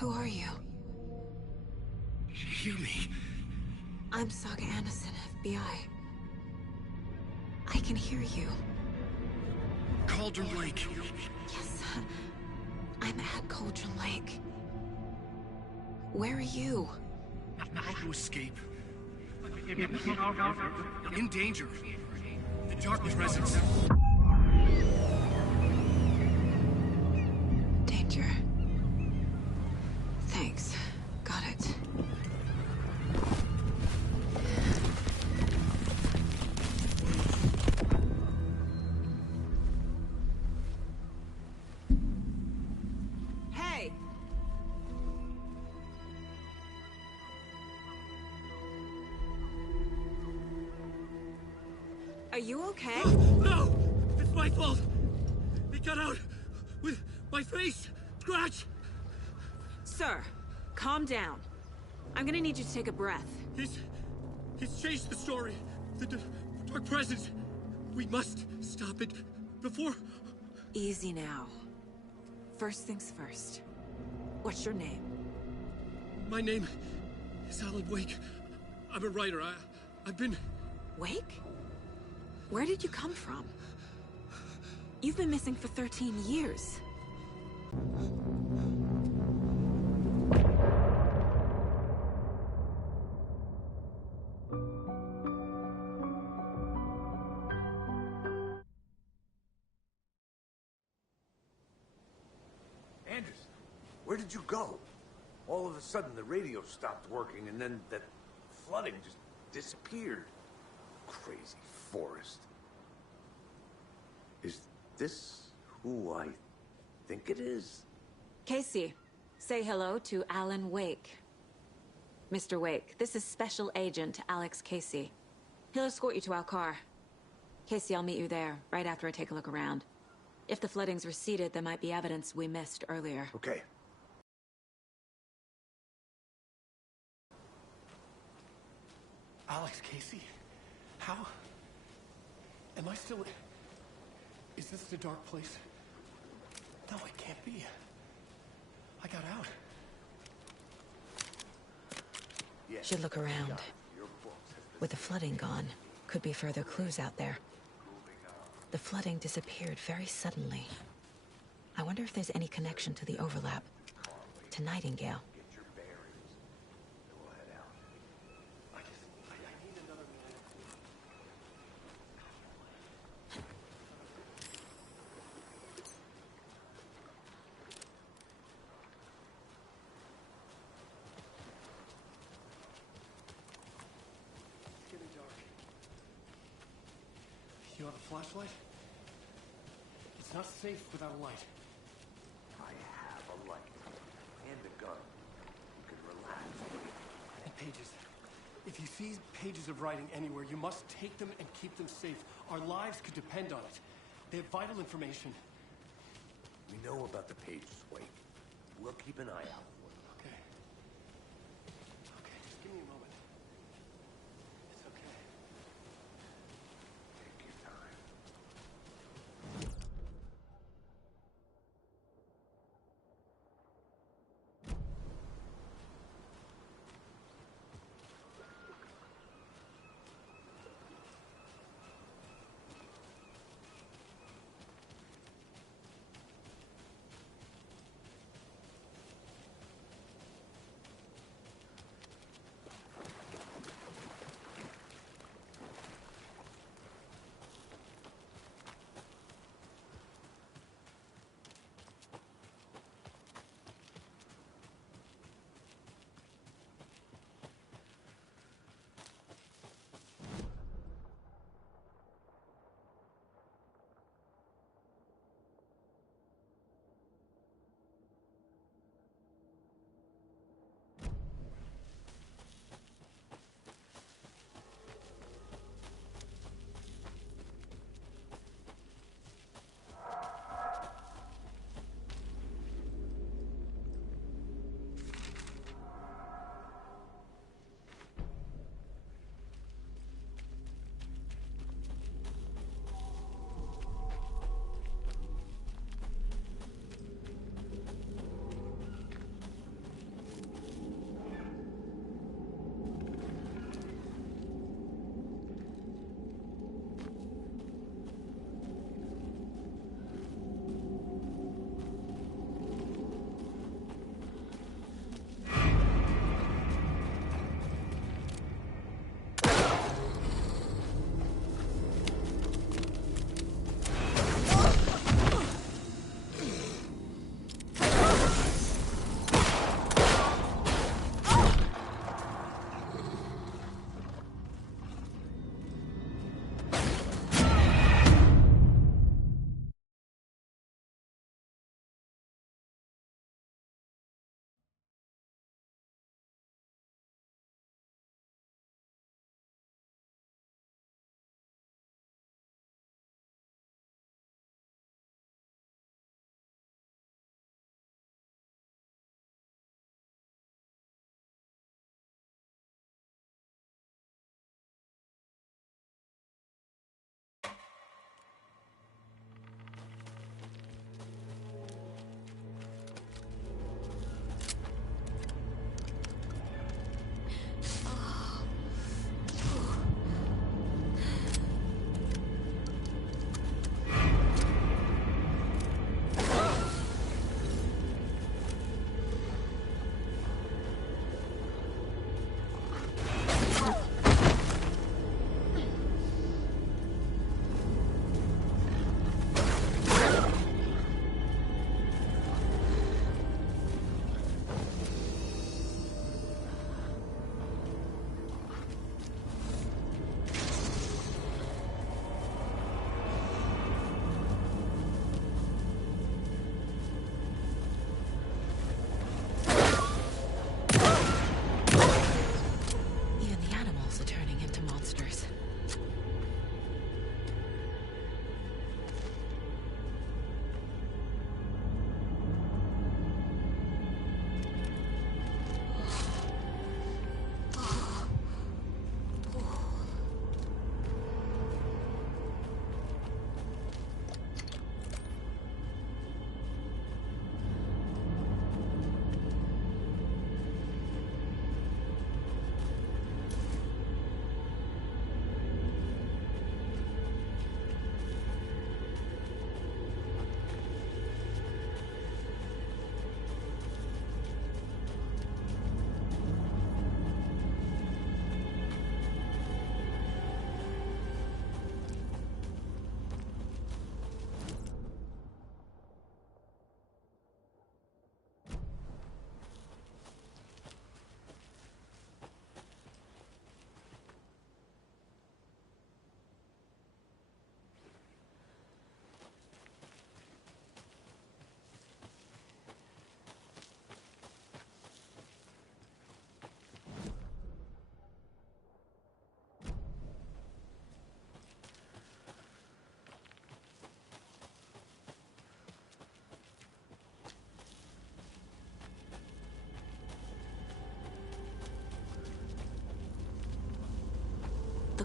Who are you? Hear me. I'm Saga Anderson, FBI. I can hear you. Cauldron Lake. Yes, I'm at Cauldron Lake. Where are you? How to escape? In danger. The Dark Presence. Danger. Thanks. Got it. Hey! Are you okay? No! It's my fault! It got out with my face! Scratch! Sir, calm down. I'm gonna need you to take a breath. He's changed the story. The Dark Presence. We must stop it before... Easy now. First things first. What's your name? My name is Alan Wake. I'm a writer. I've been... Wake? Where did you come from? You've been missing for 13 years. Anderson, where did you go? All of a sudden the radio stopped working and then that flooding just disappeared. Crazy forest. Is this who I think it is? Casey, say hello to Alan Wake. Mr. Wake, this is Special Agent Alex Casey. He'll escort you to our car. Casey, I'll meet you there, right after I take a look around. If the flooding's receded, there might be evidence we missed earlier. Okay. Alex Casey? How? Am I still... Is this the dark place? No, it can't be. I got out. Yes. Should look around. With the flooding gone, could be further clues out there. The flooding disappeared very suddenly. I wonder if there's any connection to the overlap. To Nightingale. Get your bearings. Then we'll head out. I need another minute. It's getting dark. You have a flashlight? It's not safe without a light. I have a light. And a gun. You can relax. And pages. If you see pages of writing anywhere, you must take them and keep them safe. Our lives could depend on it. They have vital information. We know about the pages, Wake. We'll keep an eye out for them. Okay. Okay, just give me a moment. It's okay. Take your time.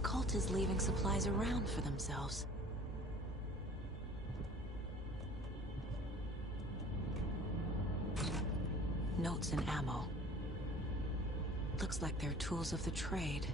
cult is leaving supplies around for themselves. Notes and ammo. Looks like they're tools of the trade.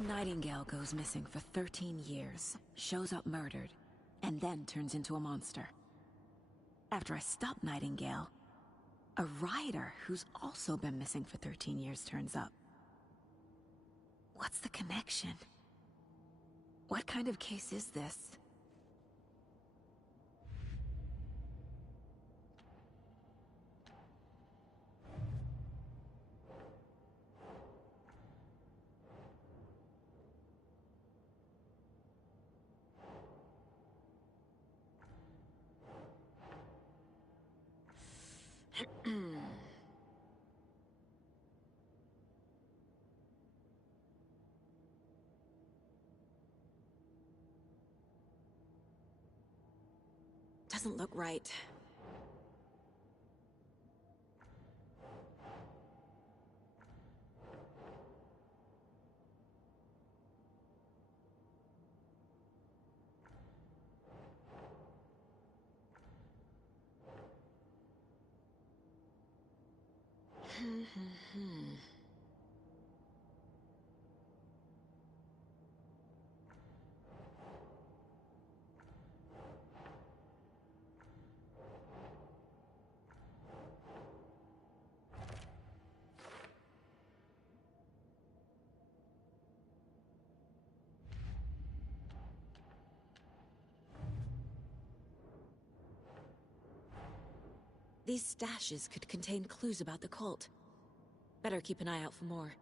Nightingale goes missing for 13 years, shows up murdered, and then turns into a monster. After I stop Nightingale, a rider who's also been missing for 13 years turns up. What's the connection? What kind of case is this? Doesn't look right. These stashes could contain clues about the cult. Better keep an eye out for more.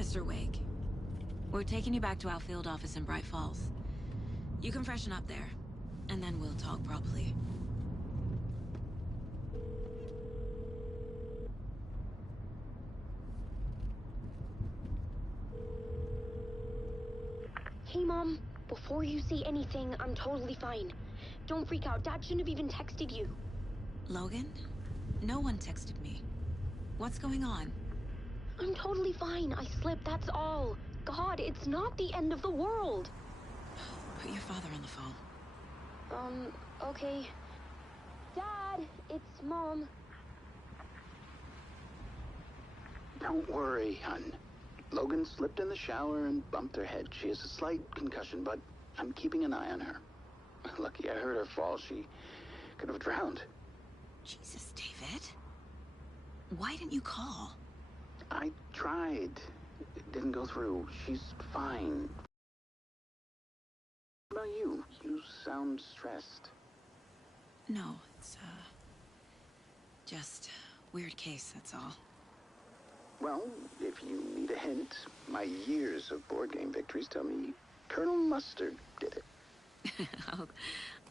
Mr. Wake, we're taking you back to our field office in Bright Falls. You can freshen up there, and then we'll talk properly. Hey, Mom. Before you say anything, I'm totally fine. Don't freak out. Dad shouldn't have even texted you. Logan? No one texted me. What's going on? I'm totally fine. I slipped, that's all. God, it's not the end of the world. Put your father on the phone. Okay. Dad, it's Mom. Don't worry, hon. Logan slipped in the shower and bumped her head. She has a slight concussion, but I'm keeping an eye on her. Lucky I heard her fall. She could have drowned. Jesus, David. Why didn't you call? I tried. It didn't go through. She's fine. What about you? You sound stressed. No, it's, just weird case, that's all. Well, if you need a hint, my years of board game victories tell me Colonel Mustard did it.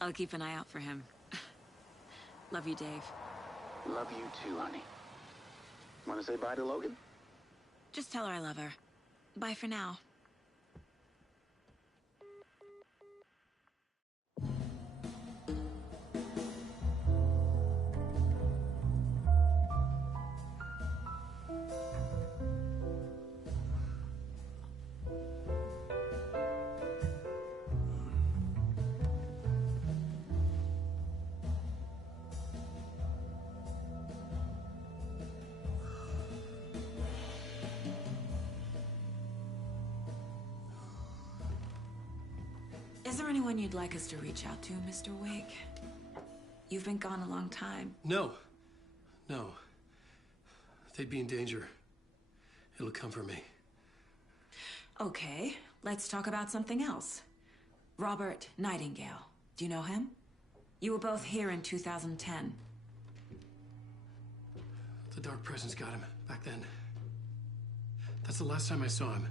I'll keep an eye out for him. Love you, Dave. Love you too, honey. Want to say bye to Logan? Just tell her I love her. Bye for now. Is there anyone you'd like us to reach out to, Mr. Wake? You've been gone a long time. No. No. They'd be in danger. It'll come for me. Okay, let's talk about something else. Robert Nightingale. Do you know him? You were both here in 2010. The Dark Presence got him back then. That's the last time I saw him.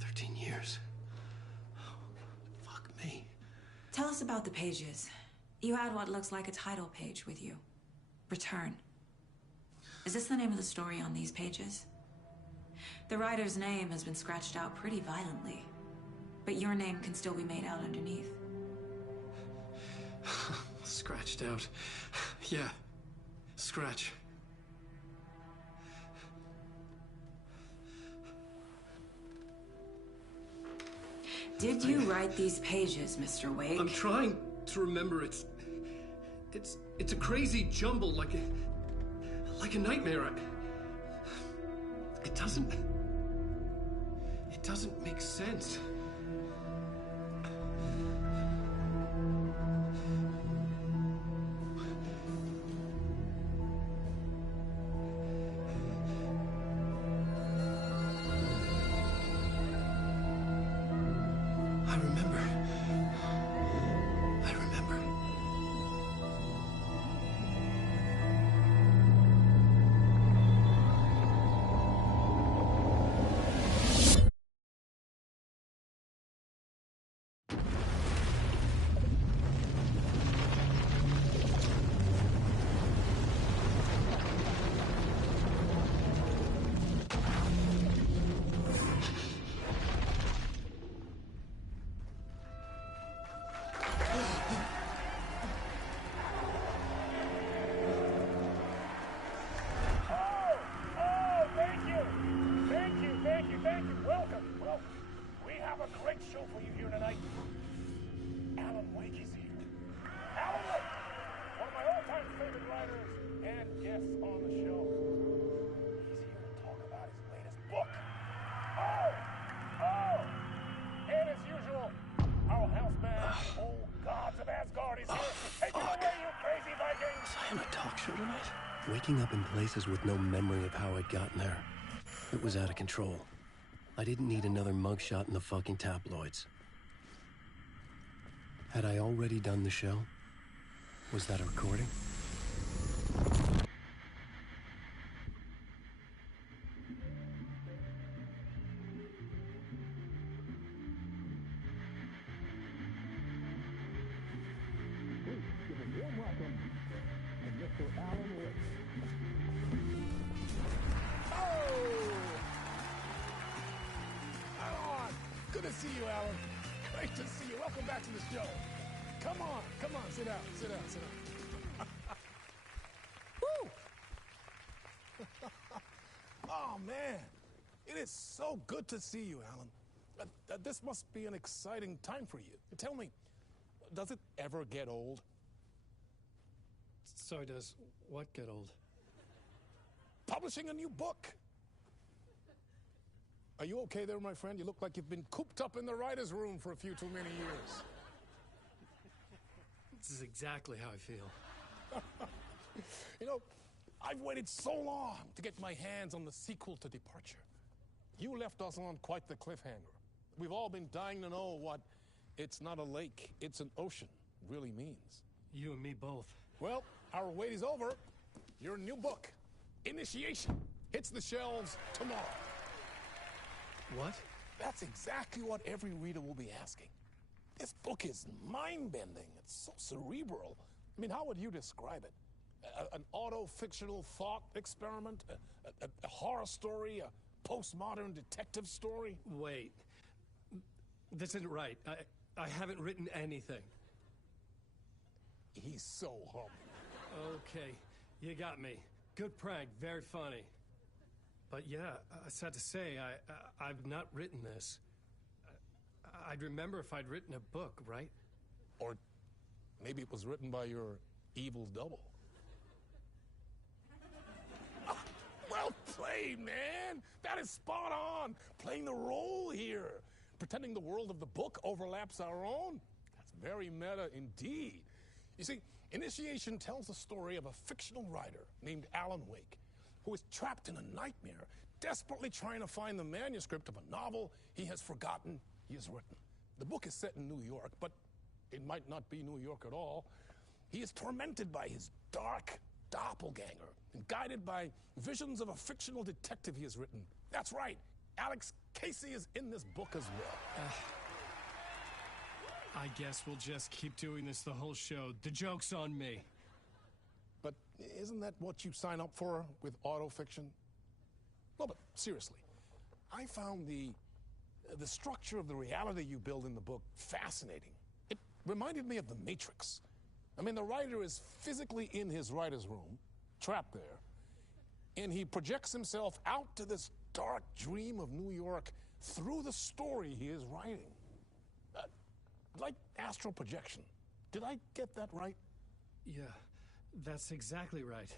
13 years. Fuck me. Tell us about the pages. You had what looks like a title page with you. Return. Is this the name of the story on these pages? The writer's name has been scratched out pretty violently, but your name can still be made out underneath. Scratched out. Yeah. Scratch. Did you write these pages, Mr. Wake? I'm trying to remember. It's a crazy jumble, like a nightmare. It doesn't make sense. I remember. Waking up in places with no memory of how I'd gotten there. It was out of control. I didn't need another mugshot in the fucking tabloids. Had I already done the show? Was that a recording? Good to see you, Alan. Great to see you. Welcome back to the show. Come on, sit down. Woo! Oh, man. It is so good to see you, Alan. This must be an exciting time for you. Tell me, does it ever get old? Sorry, does what get old? Publishing a new book. Are you okay there, my friend? You look like you've been cooped up in the writer's room for a few too many years. This is exactly how I feel. You know, I've waited so long to get my hands on the sequel to Departure. You left us on quite the cliffhanger. We've all been dying to know what "it's not a lake, it's an ocean" really means. You and me both. Well, our wait is over. Your new book, Initiation, hits the shelves tomorrow. What? That's exactly what every reader will be asking. This book is mind-bending. It's so cerebral. I mean, how would you describe it? An auto-fictional thought experiment? A horror story? A postmodern detective story? Wait. This isn't right. I haven't written anything. He's so humble. Okay, you got me. Good prank, very funny. But yeah, sad to say, I've not written this. I'd remember if I'd written a book, right? Or maybe it was written by your evil double. Well played, man! That is spot on! Playing the role here. Pretending the world of the book overlaps our own. That's very meta indeed. You see, Initiation tells the story of a fictional writer named Alan Wake, who is trapped in a nightmare, desperately trying to find the manuscript of a novel he has forgotten he has written. The book is set in New York, but it might not be New York at all. He is tormented by his dark doppelganger and guided by visions of a fictional detective he has written. That's right, Alex Casey is in this book as well. I guess we'll just keep doing this the whole show. The joke's on me. But isn't that what you sign up for with autofiction? No, but seriously, I found the structure of the reality you build in the book fascinating. It reminded me of The Matrix. I mean, the writer is physically in his writer's room, trapped there, and he projects himself out to this dark dream of New York through the story he is writing. Like astral projection. Did I get that right? Yeah, that's exactly right.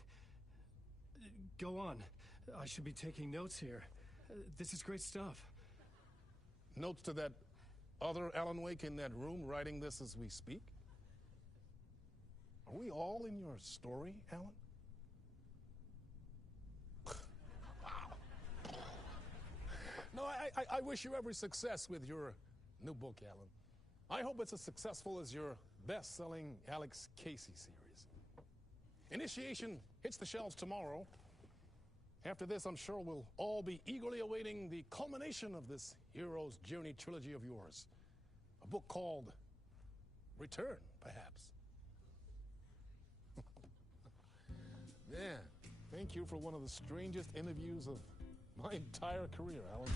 Go on. I should be taking notes here. This is great stuff. Notes to that other Alan Wake in that room writing this as we speak? Are we all in your story, Alan? Wow. No, I wish you every success with your new book, Alan. I hope it's as successful as your best-selling Alex Casey series. Initiation hits the shelves tomorrow. After this, I'm sure we'll all be eagerly awaiting the culmination of this hero's journey trilogy of yours. A book called Return, perhaps. Man, thank you for one of the strangest interviews of my entire career, Alan.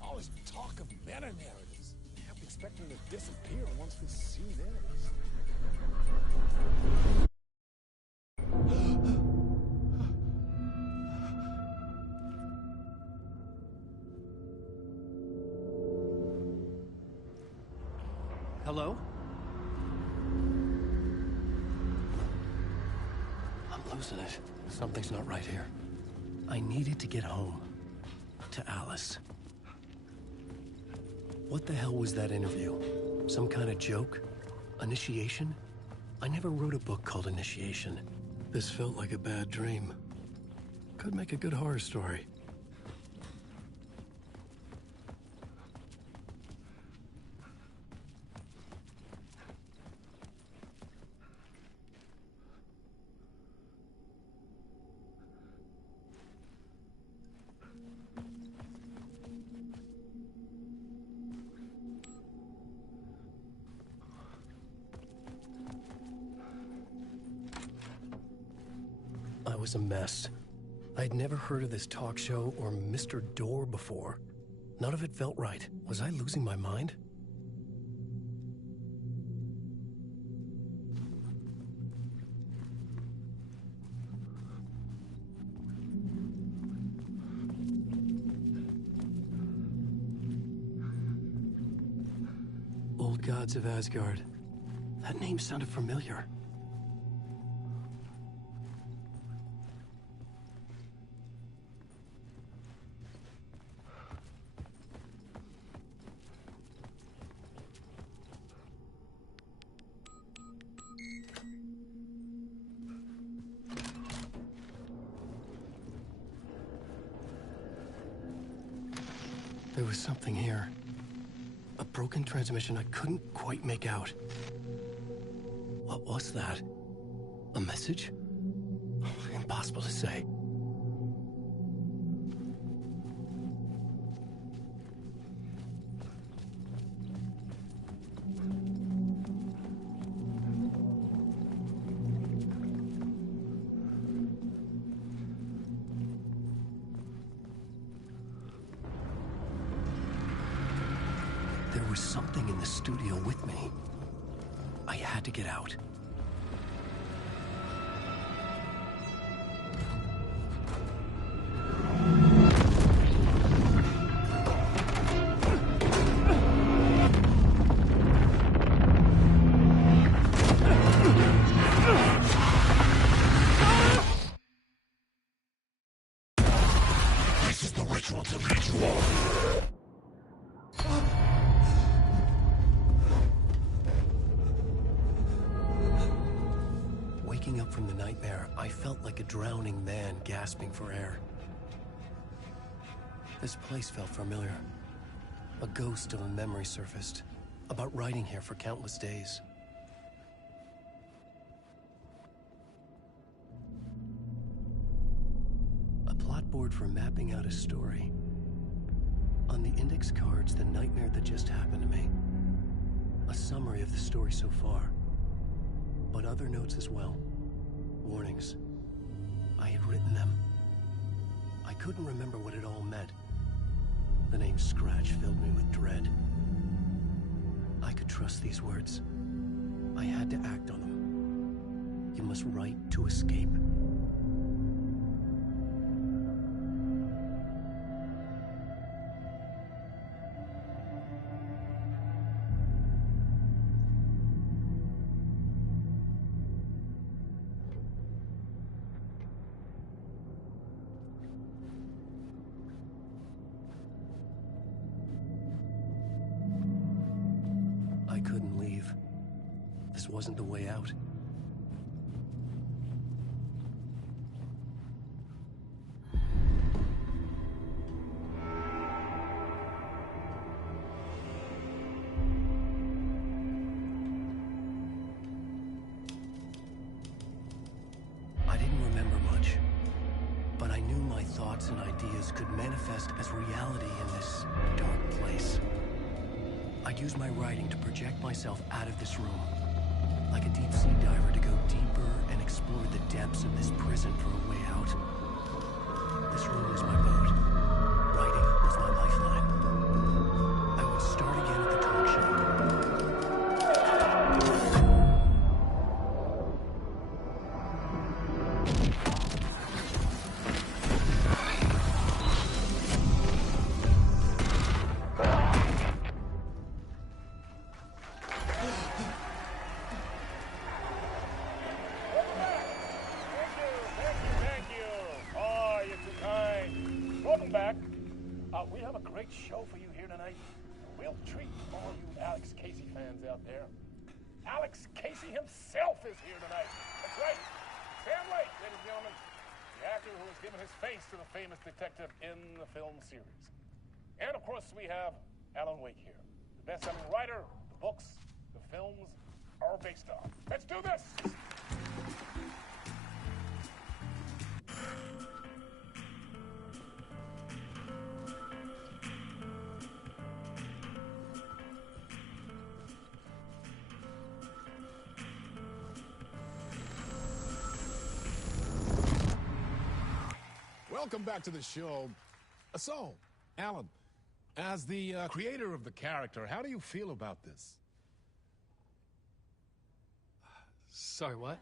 All this talk of meta-narratives. I'm expecting to disappear once this scene ends. Hello? I'm losing it. Something's not right here. I needed to get home. To Alice. What the hell was that interview? Some kind of joke? Initiation? I never wrote a book called Initiation. This felt like a bad dream. Could make a good horror story. I was a mess. I'd never heard of this talk show or Mr. Door before. None of it felt right. Was I losing my mind? Old Gods of Asgard. That name sounded familiar. There was something here. A broken transmission I couldn't quite make out. What was that? A message? Impossible to say. There was something in the studio with me. I had to get out. Waking up from the nightmare, I felt like a drowning man gasping for air. This place felt familiar. A ghost of a memory surfaced, about riding here for countless days. A plot board for mapping out a story. On the index cards, the nightmare that just happened to me. A summary of the story so far. But other notes as well. Warnings. I had written them. I couldn't remember what it all meant. The name Scratch filled me with dread. I could trust these words. I had to act on them. You must write to escape. I couldn't leave. This wasn't the way out. I didn't remember much, but I knew my thoughts and ideas could manifest as reality in this dark place. I'd use my writing to project myself out of this room, like a deep-sea diver to go deeper and explore the depths of this prison for a way out. This room was my boat. Writing was my lifeline. I would start again at the talk show. We have a great show for you here tonight. A real treat for all you Alex Casey fans out there. Alex Casey himself is here tonight. That's right. Sam Lake, ladies and gentlemen. The actor who has given his face to the famous detective in the film series. And of course, we have Alan Wake here. The best-selling writer, the books, the films are based on. Let's do this! Welcome back to the show. So, Alan, as the creator of the character, how do you feel about this? Sorry, what?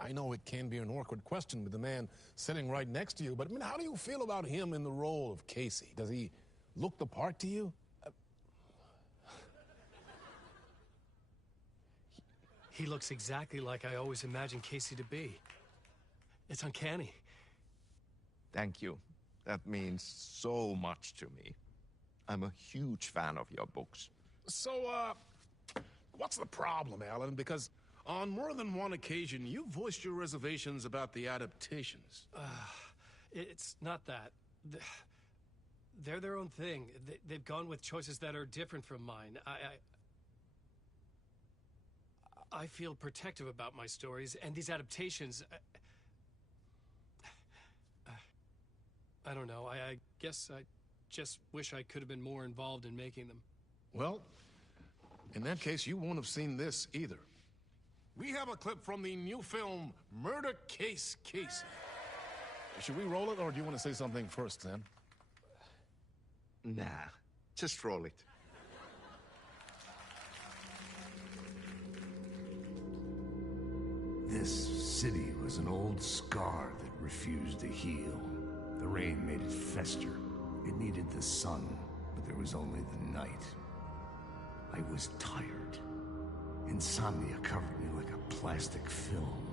I know it can be an awkward question with the man sitting right next to you, but I mean, how do you feel about him in the role of Casey? Does he look the part to you? He looks exactly like I always imagined Casey to be. It's uncanny. Thank you. That means so much to me. I'm a huge fan of your books. So, what's the problem, Alan? Because on more than one occasion, you voiced your reservations about the adaptations. It's not that. They're their own thing. They've gone with choices that are different from mine. I feel protective about my stories, and these adaptations... I don't know. I guess I just wish I could have been more involved in making them. Well, in that case, you won't have seen this either. We have a clip from the new film, Murder Case Casey. Should we roll it, or do you want to say something first, Sam? Nah, just roll it. city was an old scar that refused to heal. The rain made it fester. It needed the sun, but there was only the night. I was tired. Insomnia covered me like a plastic film.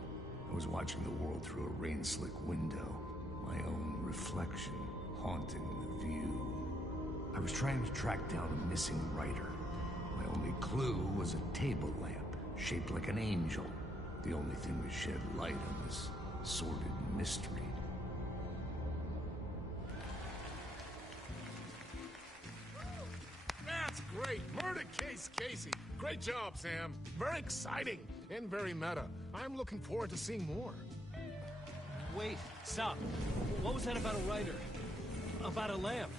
I was watching the world through a rain-slick window, my own reflection haunting the view. I was trying to track down a missing writer. My only clue was a table lamp, shaped like an angel. The only thing to shed light on this sordid mystery. That's great! Murder Case Casey! Great job, Sam. Very exciting and very meta. I'm looking forward to seeing more. Wait, stop. What was that about a writer? About a lamp?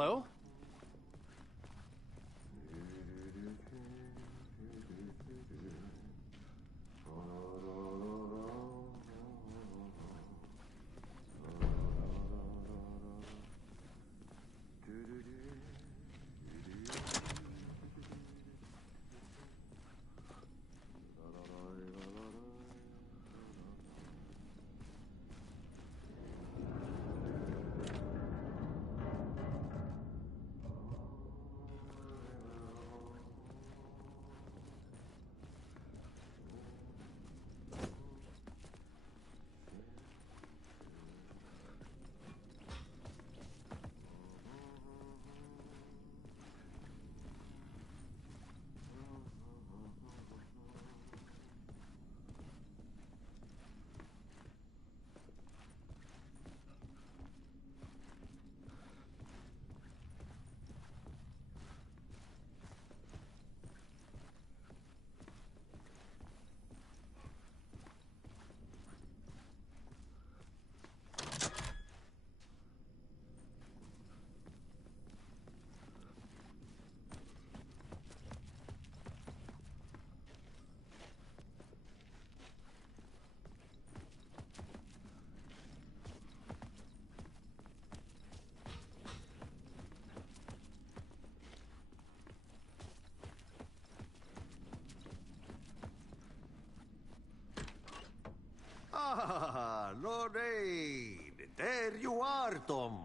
Hello? Ah, Lorraine! There you are, Tom.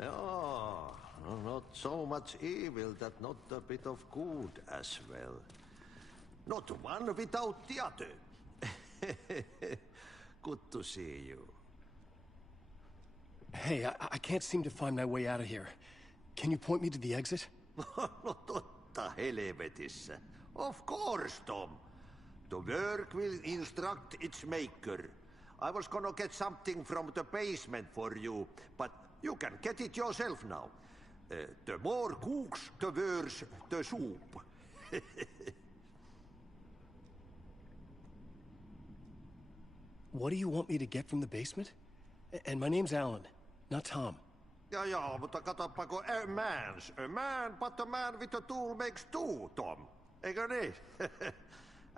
Oh, not so much evil that not a bit of good as well. Not one without the other. Good to see you. Hey, I can't seem to find my way out of here. Can you point me to the exit? No totta helvetissä. Of course, Tom. The work will instruct its maker. I was gonna get something from the basement for you, but you can get it yourself now. The more cooks, the worse the soup. What do you want me to get from the basement? And my name's Alan, not Tom. Ja, mutta katopako a man, but a man with a tool makes two, Tom. Eikö niin?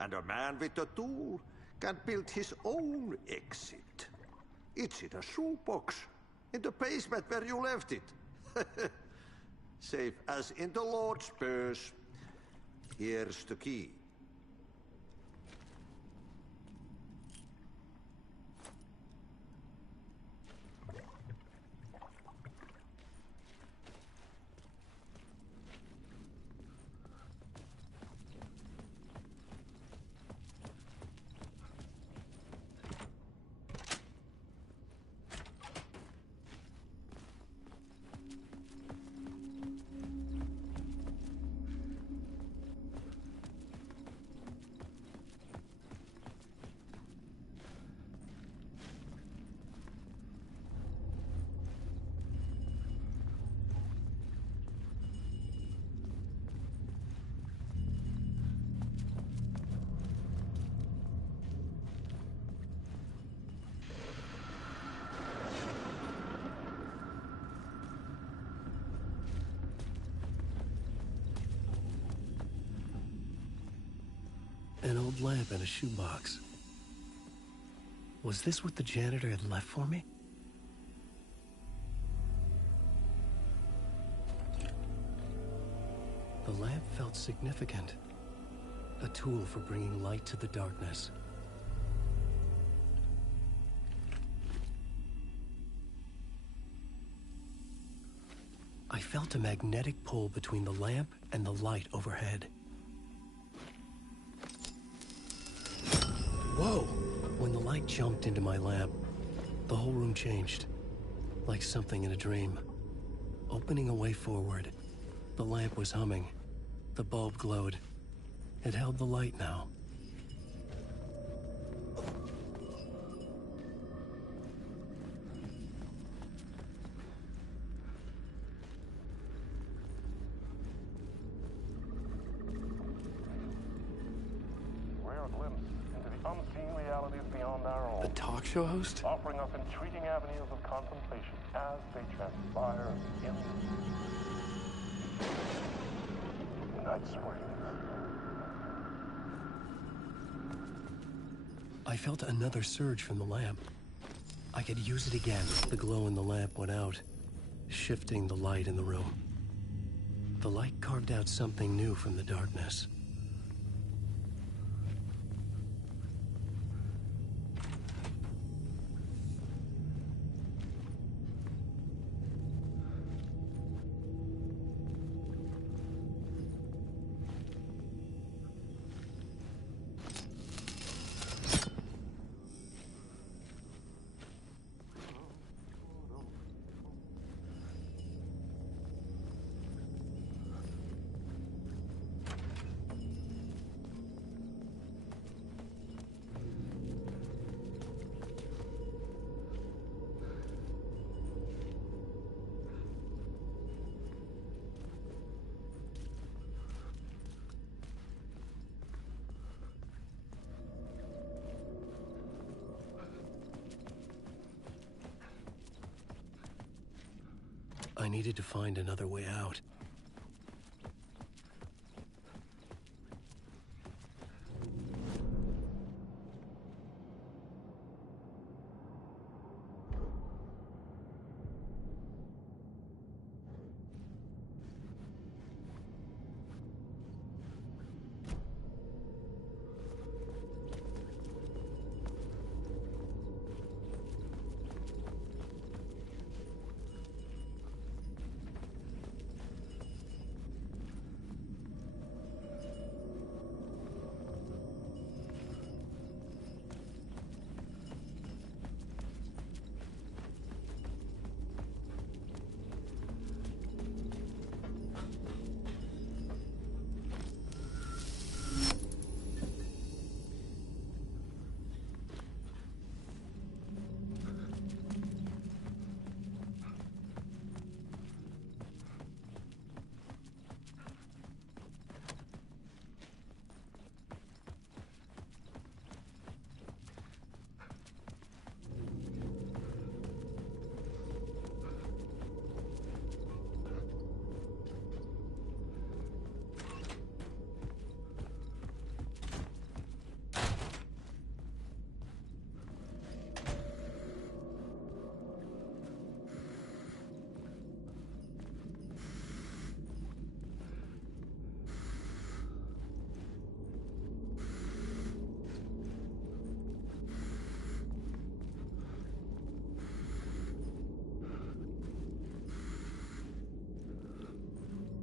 And a man with a tool can build his own exit. It's in a shoebox, in the basement where you left it. Safe as in the Lord's purse. Here's the key. An old lamp in a shoebox. Was this what the janitor had left for me? The lamp felt significant. A tool for bringing light to the darkness. I felt a magnetic pull between the lamp and the light overhead. Whoa! When the light jumped into my lamp, the whole room changed. Like something in a dream. Opening a way forward, the lamp was humming. The bulb glowed. It held the light now. show host? Offering up intriguing avenues of contemplation as they transpire in Night Springs. I felt another surge from the lamp. I could use it again. The glow in the lamp went out, shifting the light in the room. The light carved out something new from the darkness. I needed to find another way out.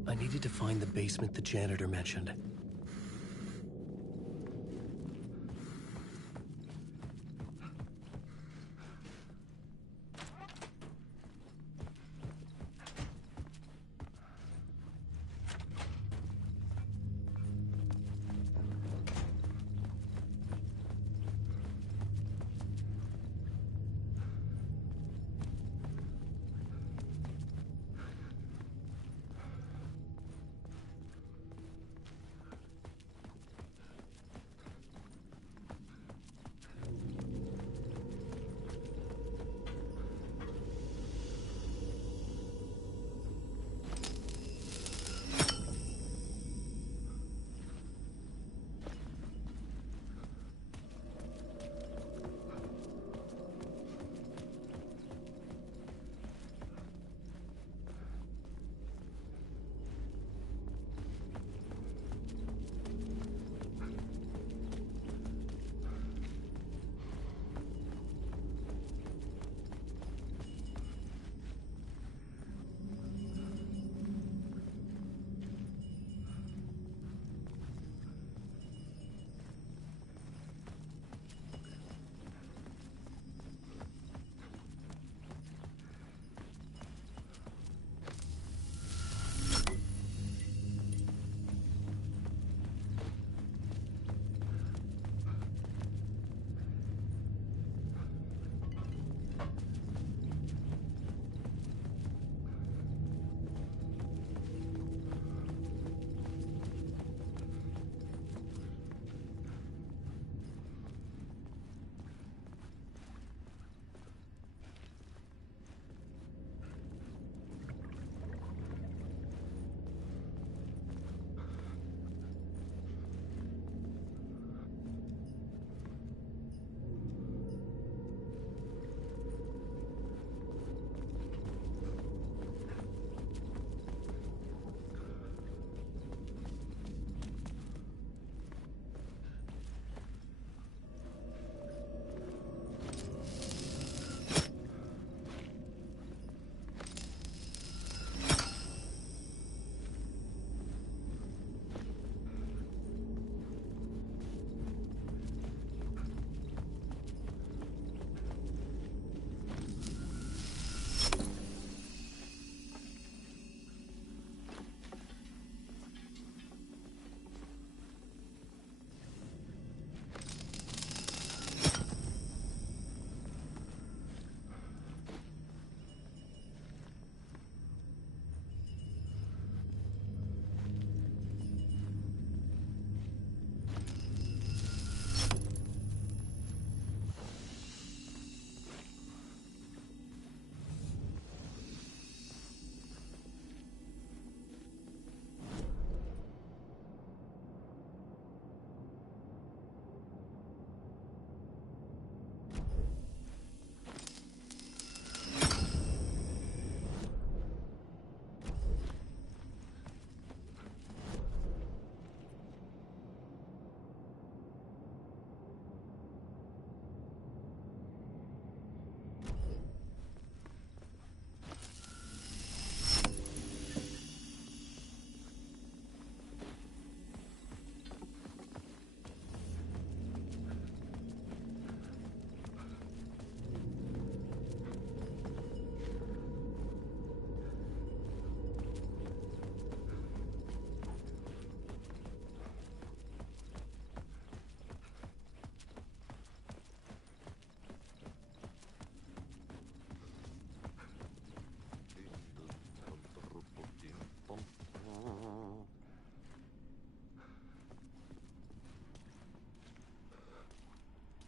I needed to find the basement the janitor mentioned.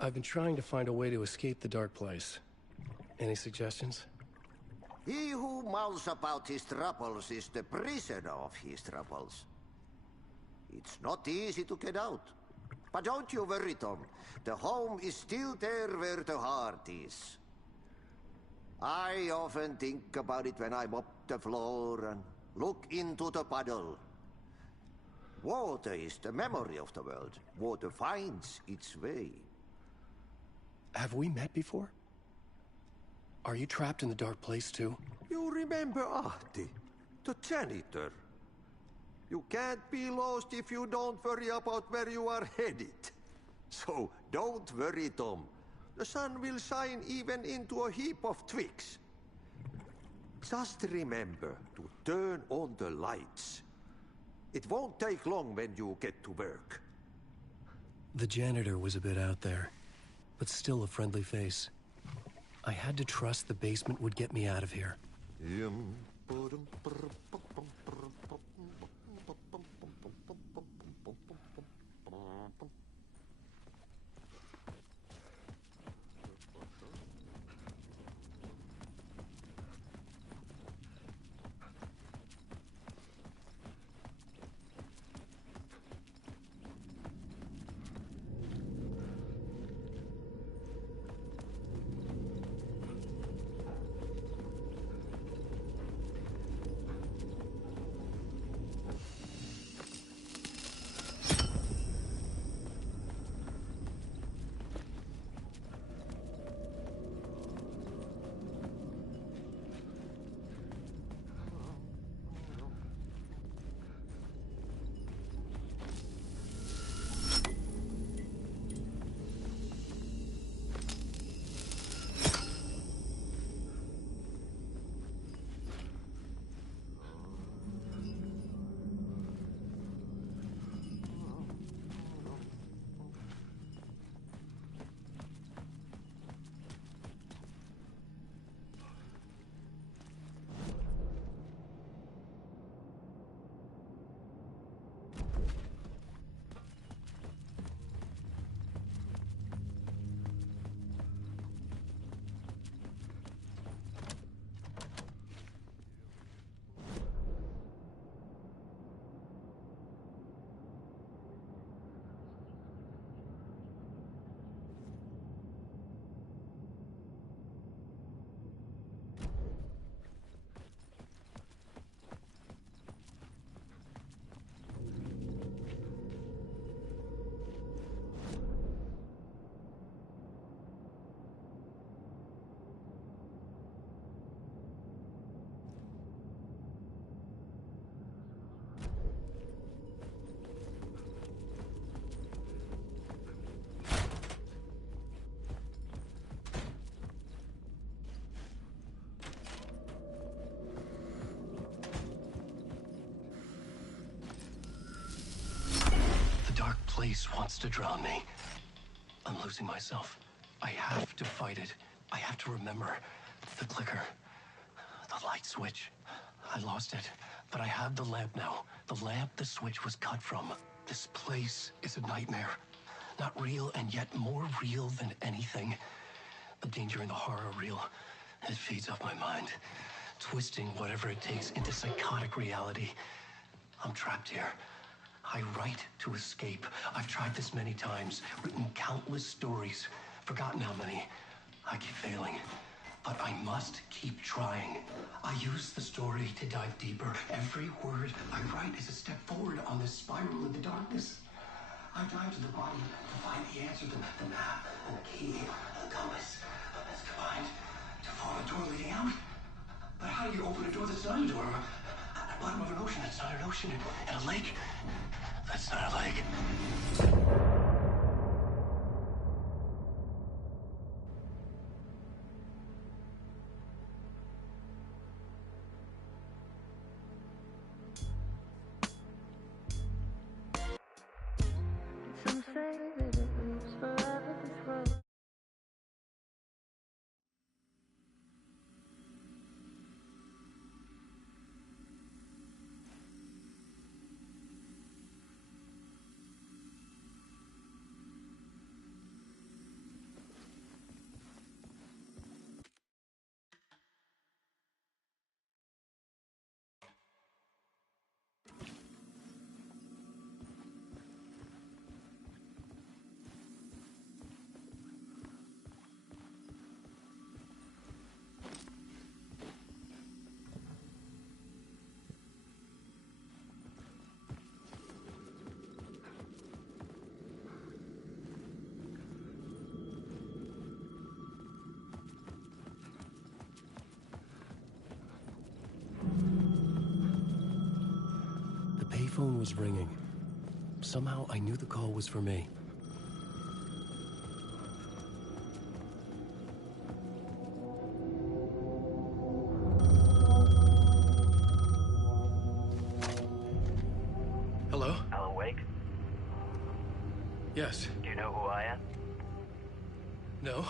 I've been trying to find a way to escape the dark place. Any suggestions? He who mouths about his troubles is the prisoner of his troubles. It's not easy to get out. But don't you worry, Tom. The home is still there where the heart is. I often think about it when I mop the floor and look into the puddle. Water is the memory of the world. Water finds its way. Have we met before? Are you trapped in the dark place too? You remember Ahti, the janitor. You can't be lost if you don't worry about where you are headed. So don't worry, Tom. The sun will shine even into a heap of twigs. Just remember to turn on the lights. It won't take long when you get to work. The janitor was a bit out there, but still a friendly face. I had to trust the basement would get me out of here. Place wants to drown me. I'm losing myself. I have to fight it. I have to remember. The clicker. The light switch. I lost it. But I have the lamp now. The lamp the switch was cut from. This place is a nightmare. Not real, and yet more real than anything. The danger and the horror real. It feeds off my mind. Twisting whatever it takes into psychotic reality. I'm trapped here. I write to escape. I've tried this many times, written countless stories, forgotten how many. I keep failing, but I must keep trying. I use the story to dive deeper. Every word I write is a step forward on this spiral in the darkness. I dive to the body to find the answer, the map, and the key, and the compass. It's combined to form a door leading out. But how do you open a door that's not a door? At the bottom of an ocean that's not an ocean, and a lake that's not a lake. Some say that it lives forever this road. phone was ringing. Somehow I knew the call was for me. Hello? Alan Wake? Yes. Do you know who I am? No?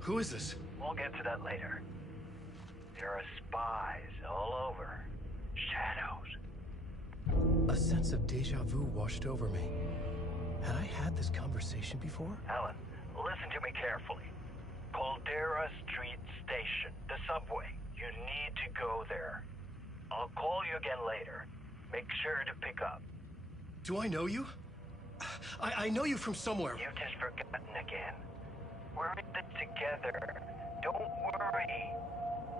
Who is this? We'll get to that later. There are spies all over. Shadows. A sense of deja vu washed over me. Had I had this conversation before? Alan, listen to me carefully. Caldera Street Station, the subway. You need to go there. I'll call you again later. Make sure to pick up. Do I know you? I know you from somewhere. You've just forgotten again. We're in this together. Don't worry.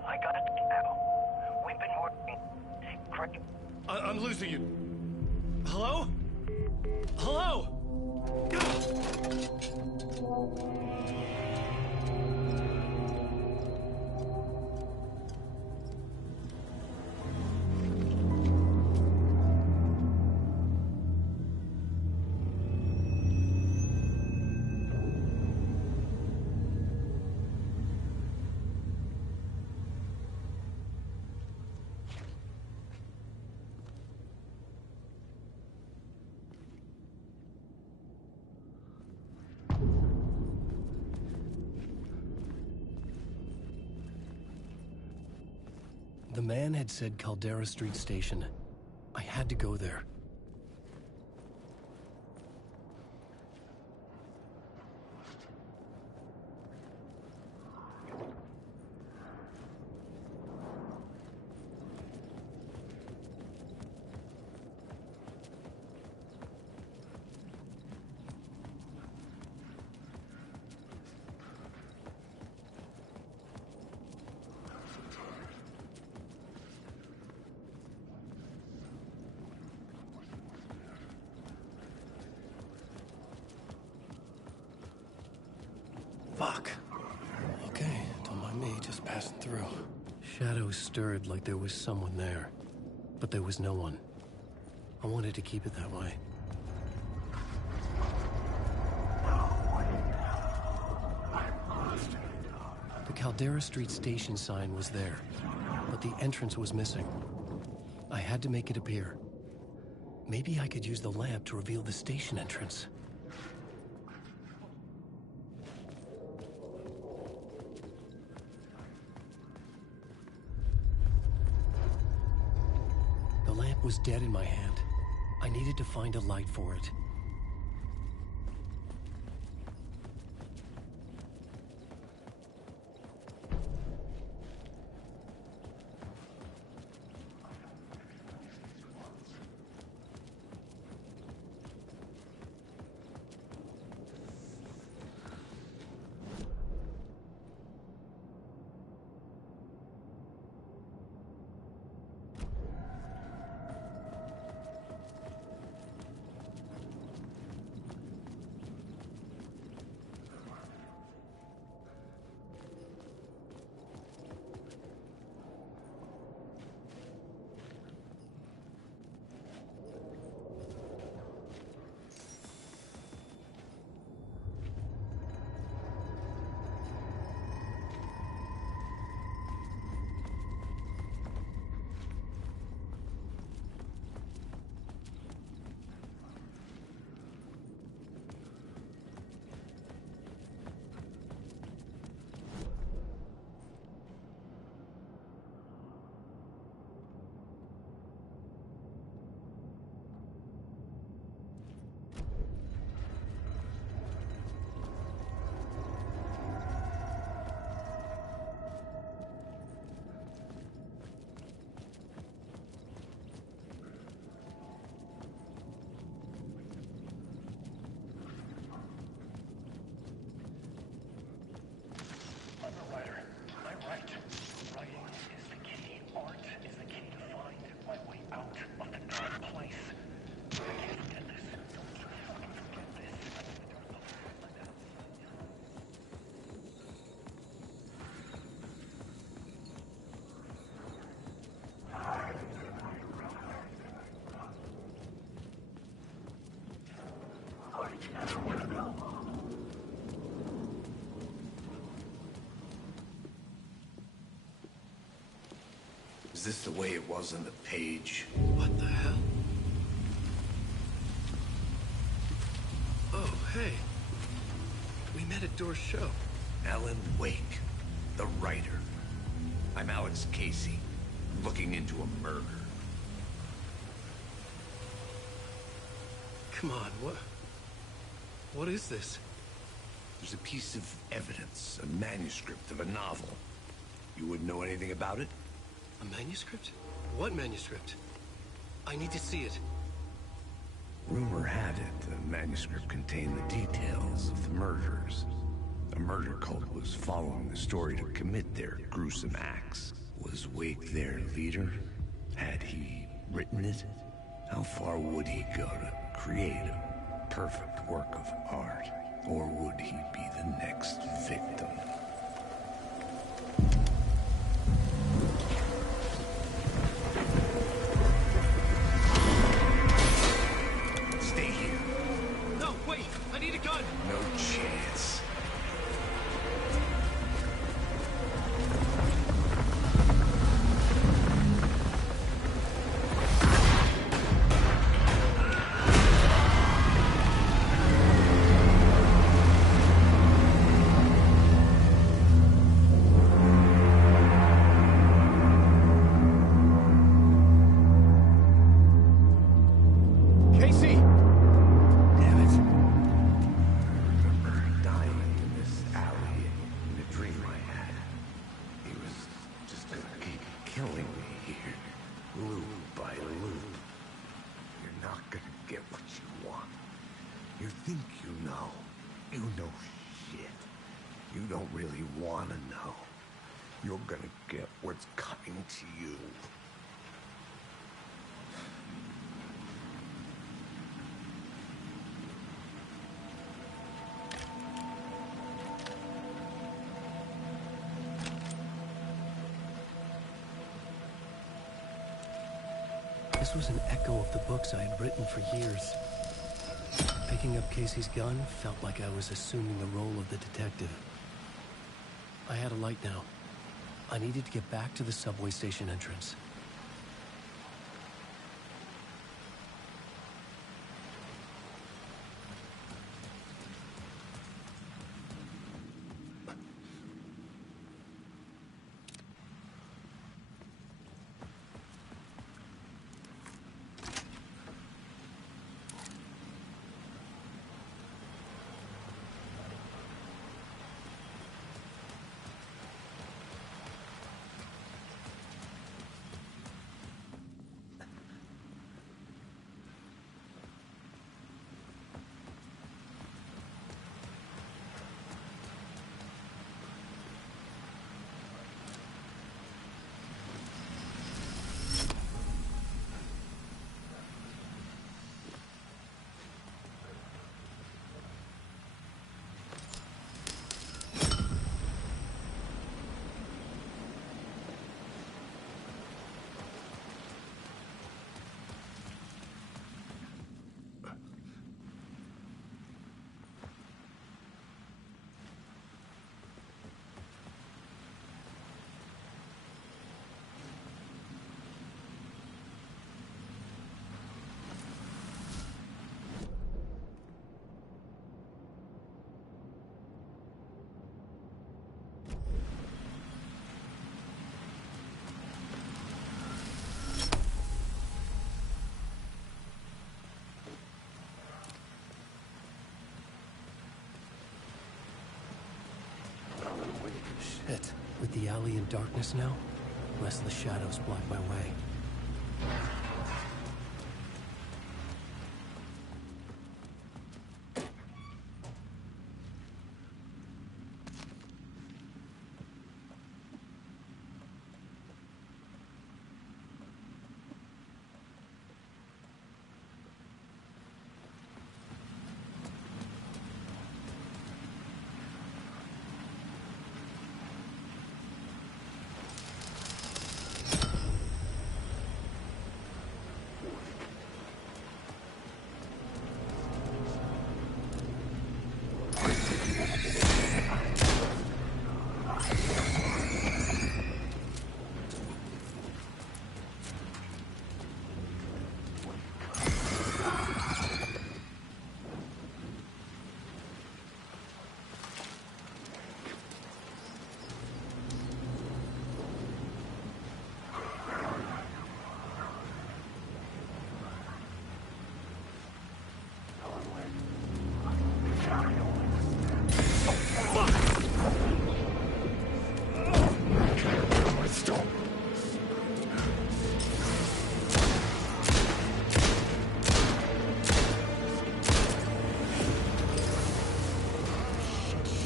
I got you now. We've been working great. I'm losing you. Hello? Hello? The man had said Caldera Street Station. I had to go there. Fuck. Okay, don't mind me, just passing through. Shadows stirred like there was someone there, but there was no one. I wanted to keep it that way. The Caldera Street Station sign was there, but the entrance was missing. I had to make it appear. Maybe I could use the lamp to reveal the station entrance. The lamp was dead in my hand. I needed to find a light for it. Is this the way it was on the page? What the hell? Oh, hey. We met at Door's show. Alan Wake, the writer. I'm Alex Casey, looking into a murder. Come on, what is this? There's a piece of evidence, a manuscript of a novel. You wouldn't know anything about it? A manuscript? What manuscript? I need to see it. Rumor had it the manuscript contained the details of the murders. A murder cult was following the story to commit their gruesome acts. Was Wake their leader? Had he written it? How far would he go to create a perfect work of art? Or would he be the next victim? Stay here. No, wait! I need a gun! No chance. Casey! Damn it. I remember dying in this alley in a dream I had. He was just gonna keep killing me here, loop by loop. You're not gonna get what you want. You think you know. You know shit. You don't really wanna know. You're gonna get what's coming to you. This was an echo of the books I had written for years. Picking up Casey's gun felt like I was assuming the role of the detective. I had a light now. I needed to get back to the subway station entrance. Shit. With the alley in darkness now, lest the shadows block my way.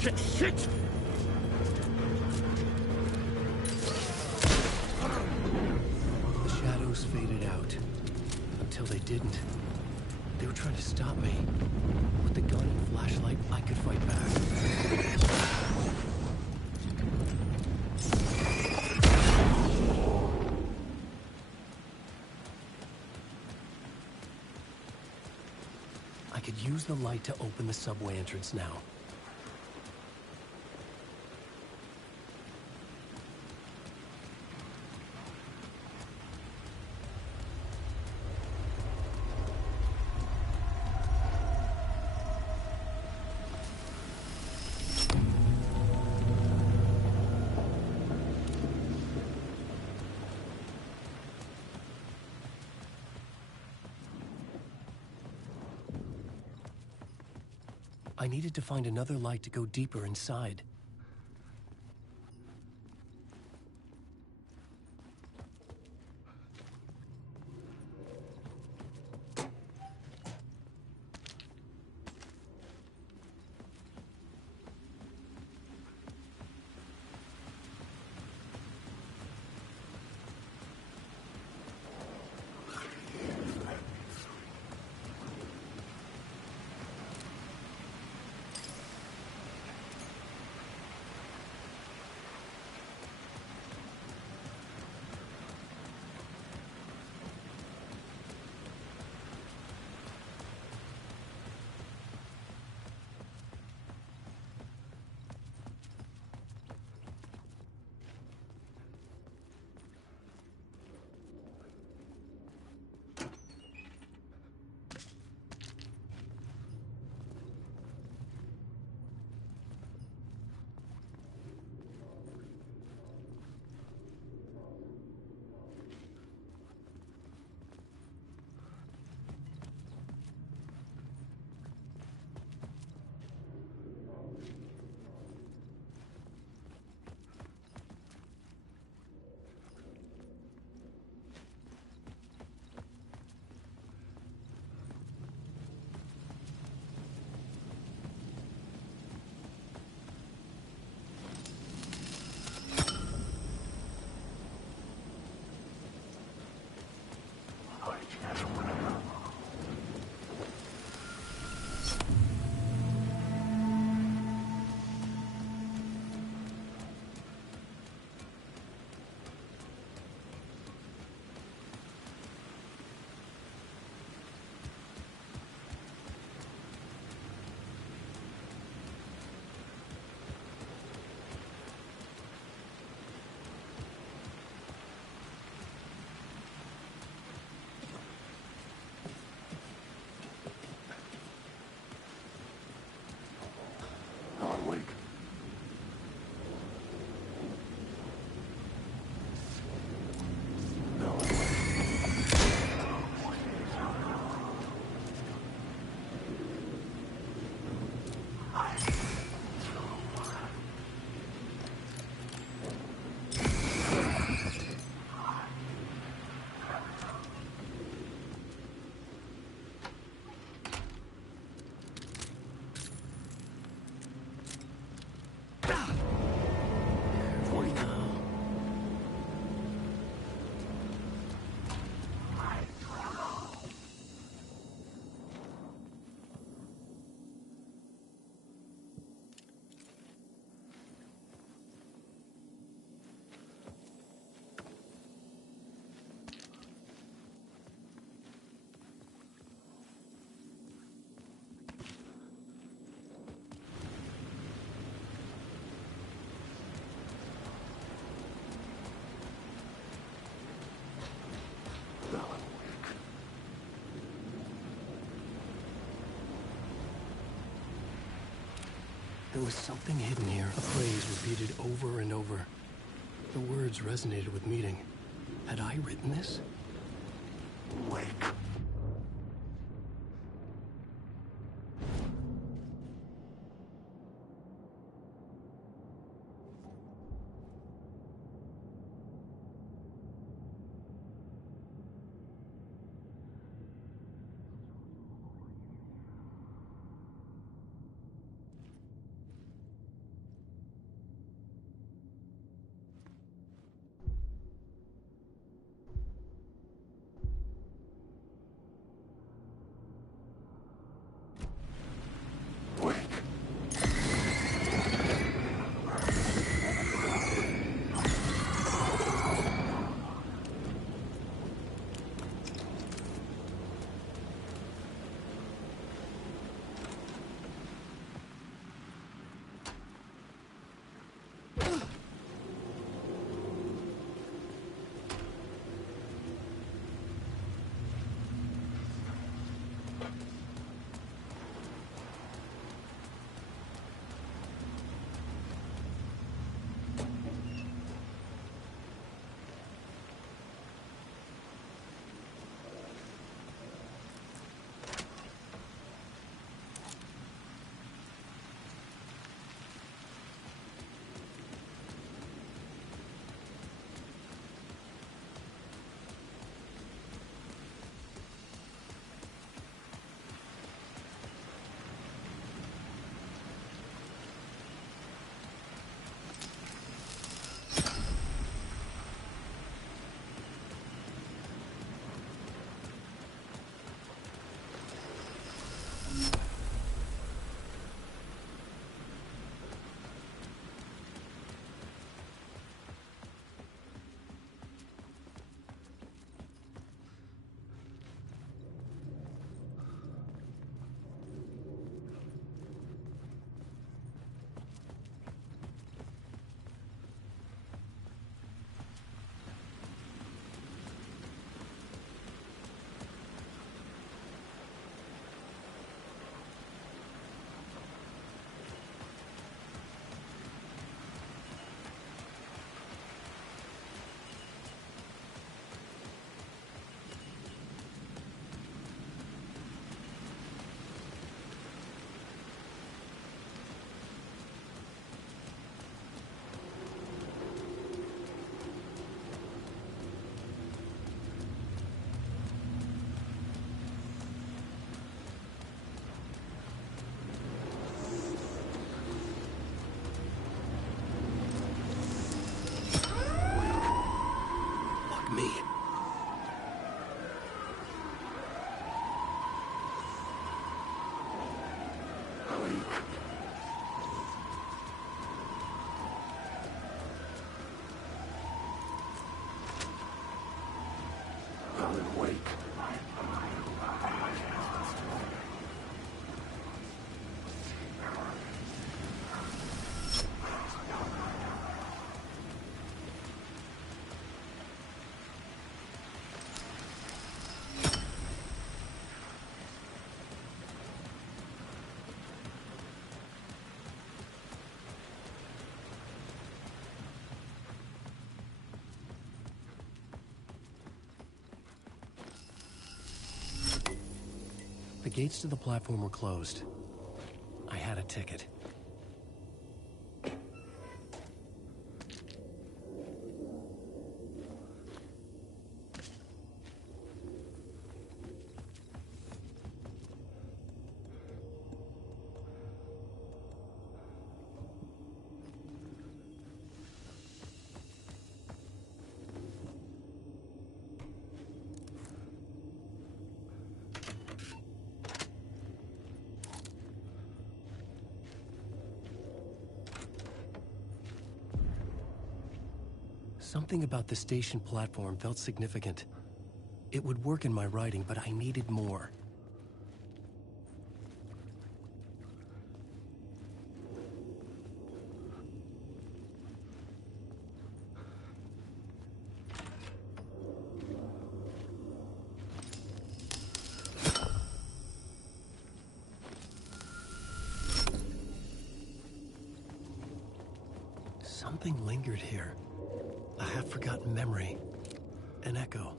Shit! The shadows faded out. Until they didn't. They were trying to stop me. With the gun and flashlight, I could fight back. I could use the light to open the subway entrance now. I needed to find another light to go deeper inside. There was something hidden here, a phrase repeated over and over. The words resonated with meaning. Had I written this? Wake. Alan Wake. The gates to the platform were closed. I had a ticket. Something about the station platform felt significant. It would work in my writing, but I needed more. Something lingered here. A half-forgotten memory. An echo.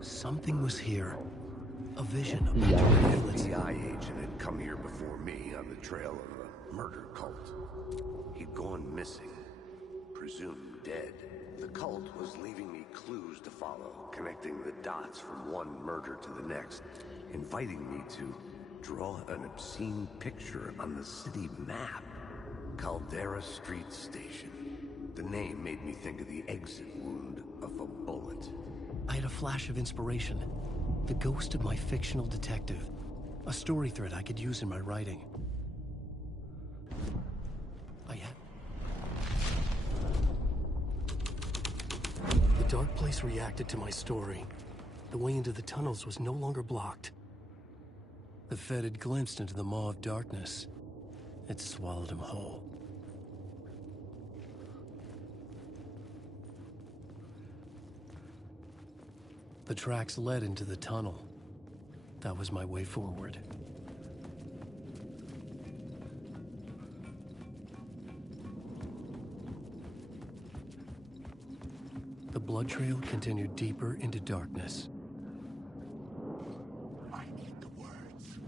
Something was here. A vision of the FBI agent had come here before me on the trail of a murder cult. He'd gone missing, presumed dead. The cult was leaving me clues to follow, connecting the dots from one murder to the next, inviting me to draw an obscene picture on the city map. Caldera Street Station. The name made me think of the exit wound of a bullet. I had a flash of inspiration. The ghost of my fictional detective. A story thread I could use in my writing. The dark place reacted to my story. The way into the tunnels was no longer blocked. The Fed had glimpsed into the maw of darkness. It swallowed him whole. The tracks led into the tunnel. That was my way forward. The blood trail continued deeper into darkness. I need the words.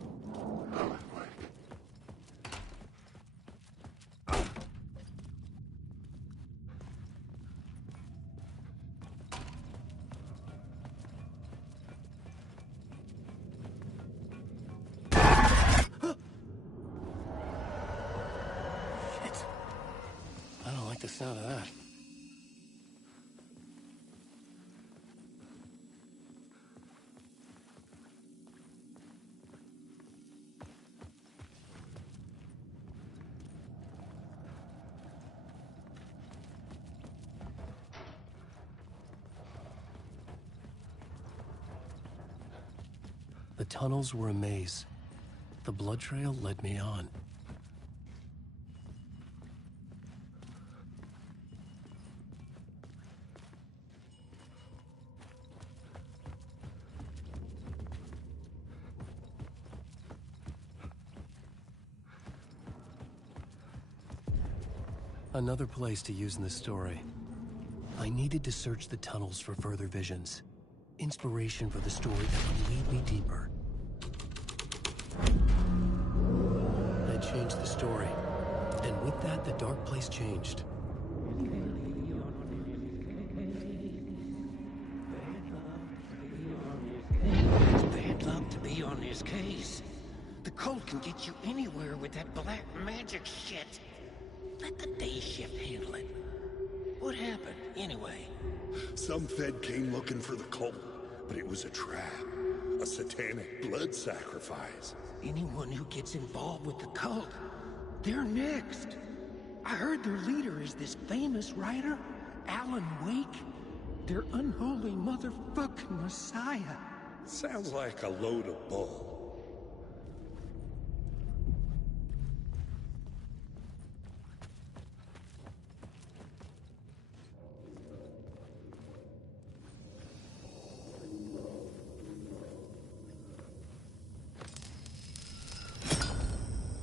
Alan Wake. I don't like the sound of that. The tunnels were a maze. The blood trail led me on. Another place to use in the story. I needed to search the tunnels for further visions. Inspiration for the story that would lead me deeper. I changed the story, and with that, the dark place changed. It's there. this case. The cult can get you anywhere with that black magic shit. Let the day shift handle it. What happened, anyway? Some Fed came looking for the cult, but it was a trap. A satanic blood sacrifice. Anyone who gets involved with the cult, they're next. I heard their leader is this famous writer, Alan Wake. Their unholy motherfucking messiah. Sounds like a load of bull.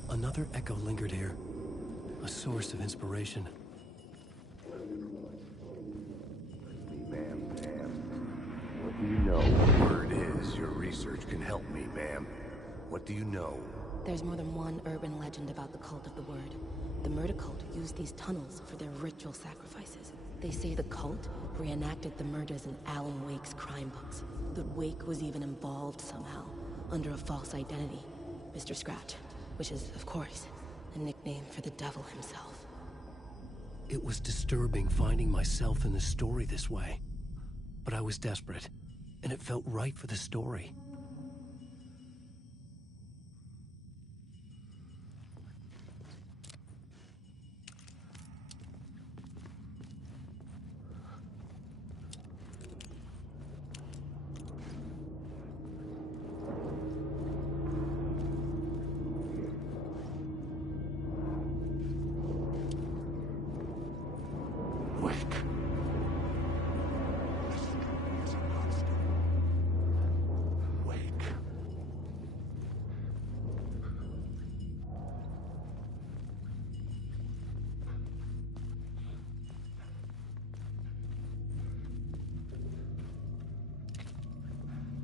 Another echo lingered here. A source of inspiration. Ma'am. What do you know what word is? Your research can help me, ma'am. What do you know? There's more than one urban legend about the Cult of the Word. The murder cult used these tunnels for their ritual sacrifices. They say the cult reenacted the murders in Alan Wake's crime books. That Wake was even involved somehow, under a false identity. Mr. Scratch, which is, of course, a nickname for the devil himself. It was disturbing finding myself in the story this way. But I was desperate, and it felt right for the story.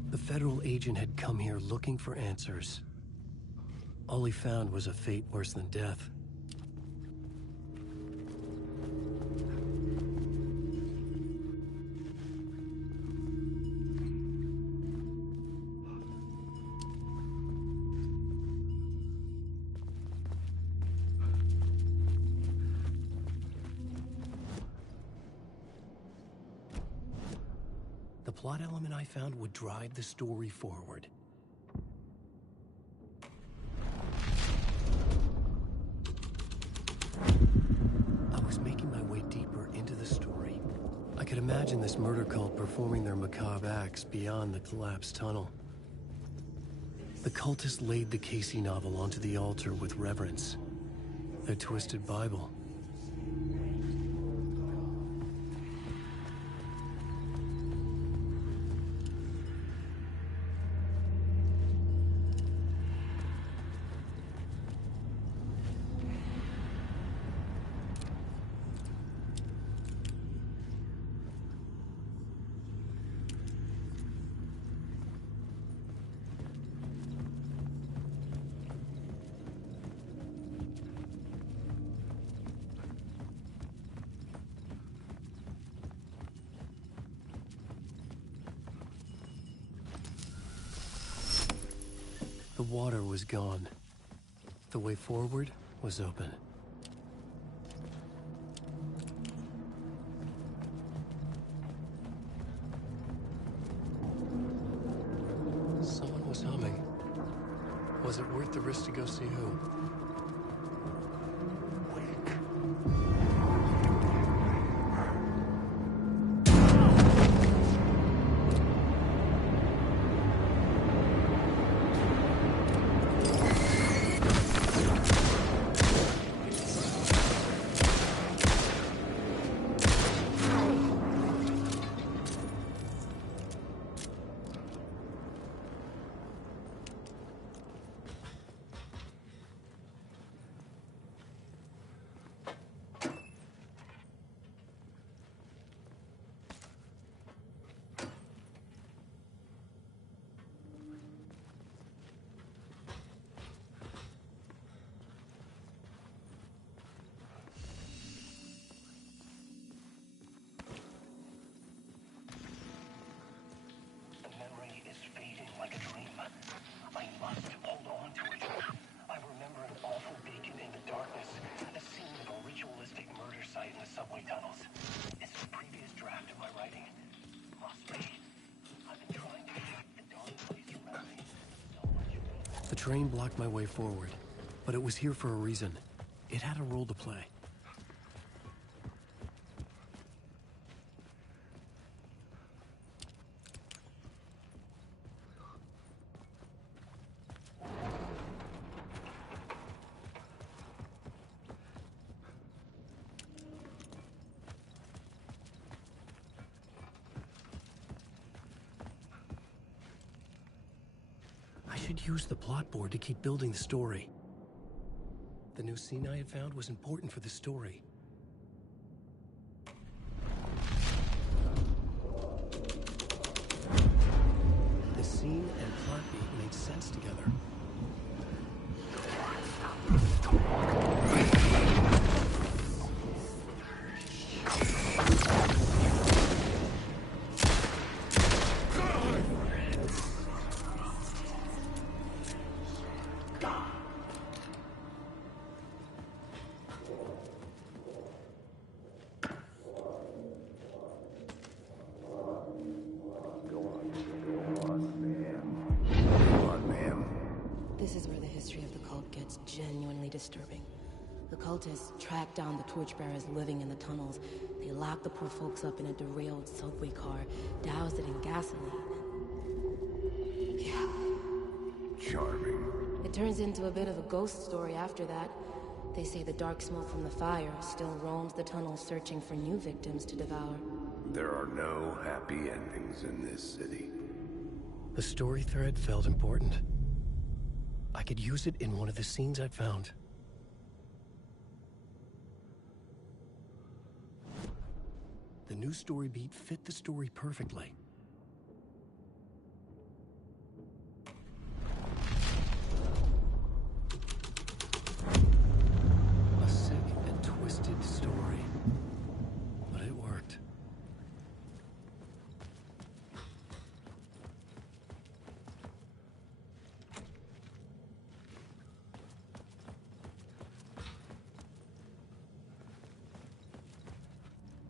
The federal agent had come here looking for answers. All he found was a fate worse than death. The plot element I found would drive the story forward. I was making my way deeper into the story. I could imagine this murder cult performing their macabre acts beyond the collapsed tunnel. The cultists laid the Casey novel onto the altar with reverence. Their twisted Bible. The water was gone. The way forward was open. Someone was humming. Was it worth the risk to go see who? The train blocked my way forward, but it was here for a reason. It had a role to play. I should use the plot board to keep building the story. The new scene I had found was important for the story. The scene and plot beat made sense together. This is where the history of the cult gets genuinely disturbing. The cultists track down the torchbearers living in the tunnels. They lock the poor folks up in a derailed subway car, douse it in gasoline. Yeah. Charming. It turns into a bit of a ghost story after that. They say the dark smoke from the fire still roams the tunnels searching for new victims to devour. There are no happy endings in this city. The story thread felt important. I could use it in one of the scenes I'd found. The new story beat fit the story perfectly. A sick and twisted story. But it worked.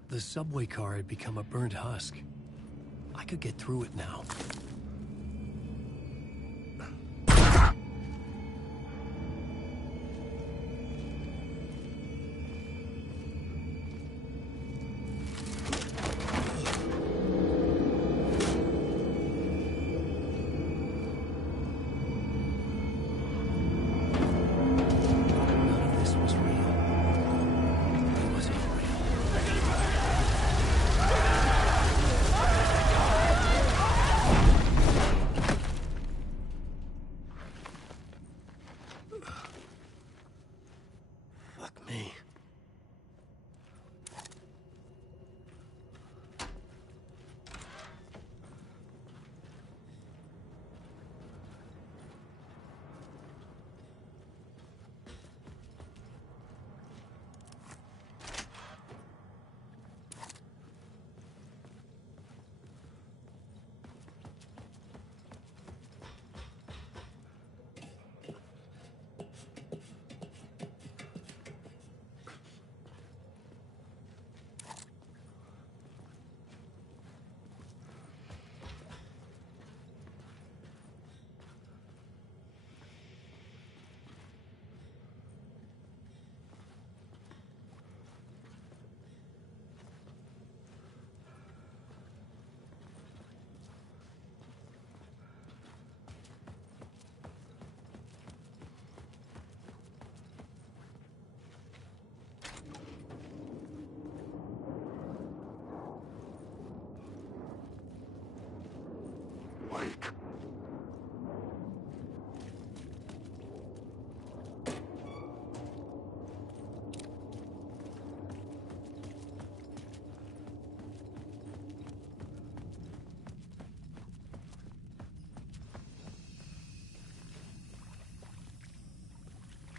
The subway car had become a burnt husk. I could get through it now.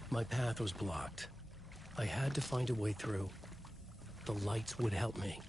My path was blocked. I had to find a way through. The lights would help me.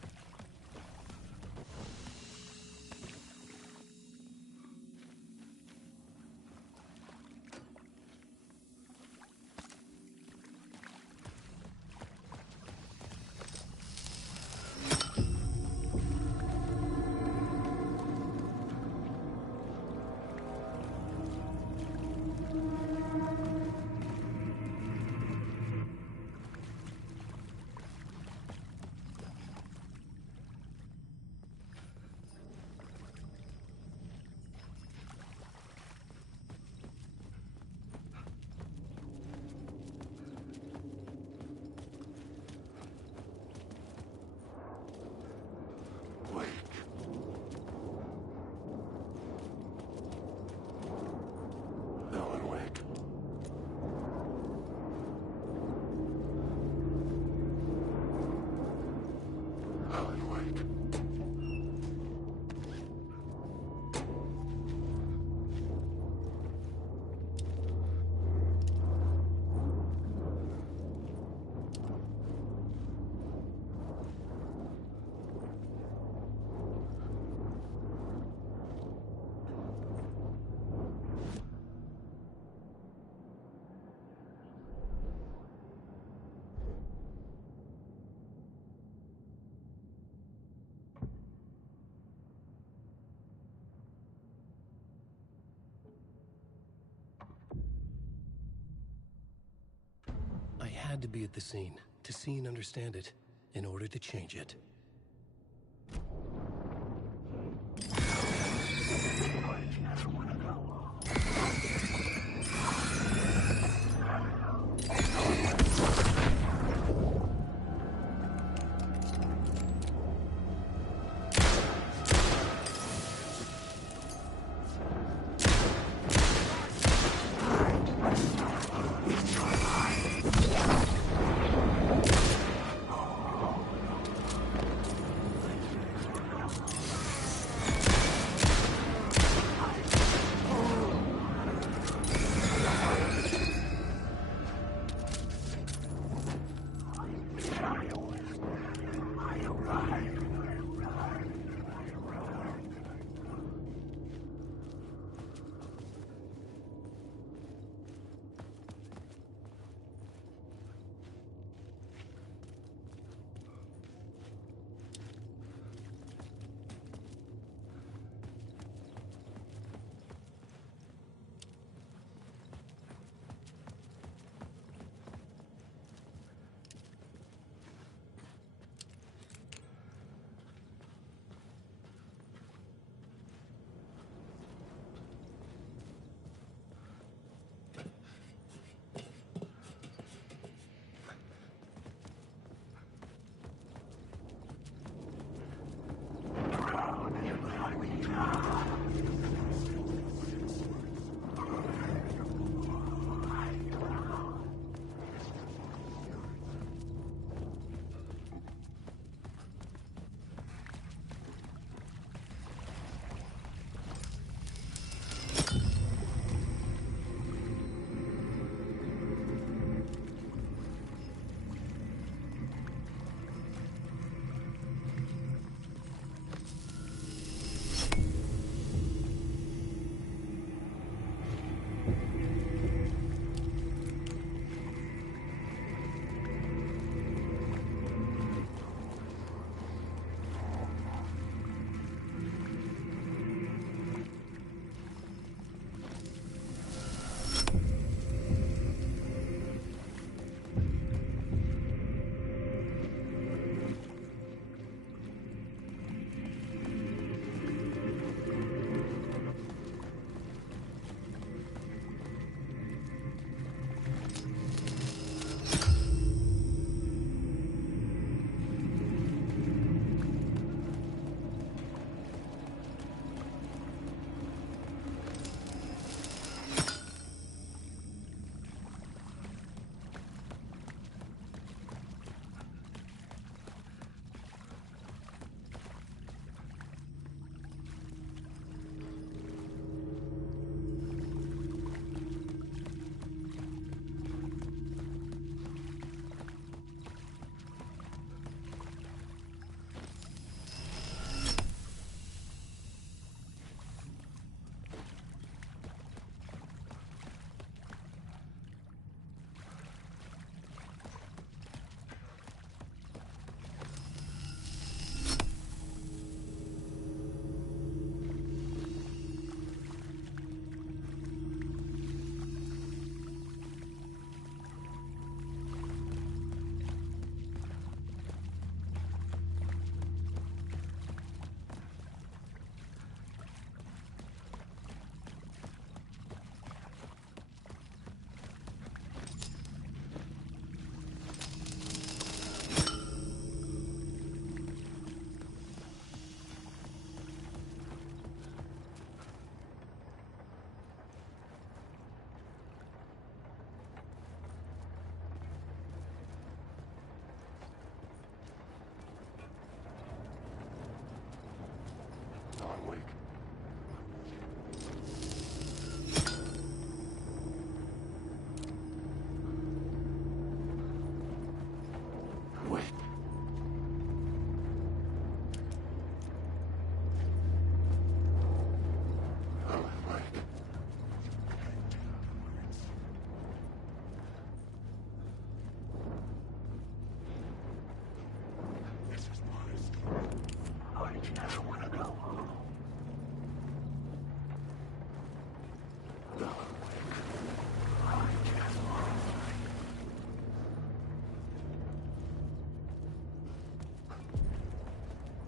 had to be at the scene, to see and understand it, in order to change it.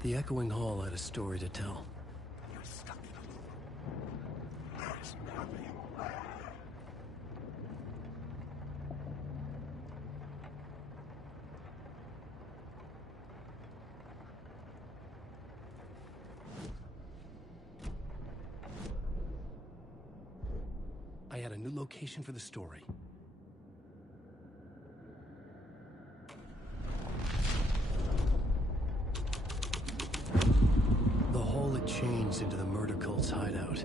The echoing hall had a story to tell. You're stuck in a loop. There's nothing. I had a new location for the story. The hall had changed into the murder cult's hideout.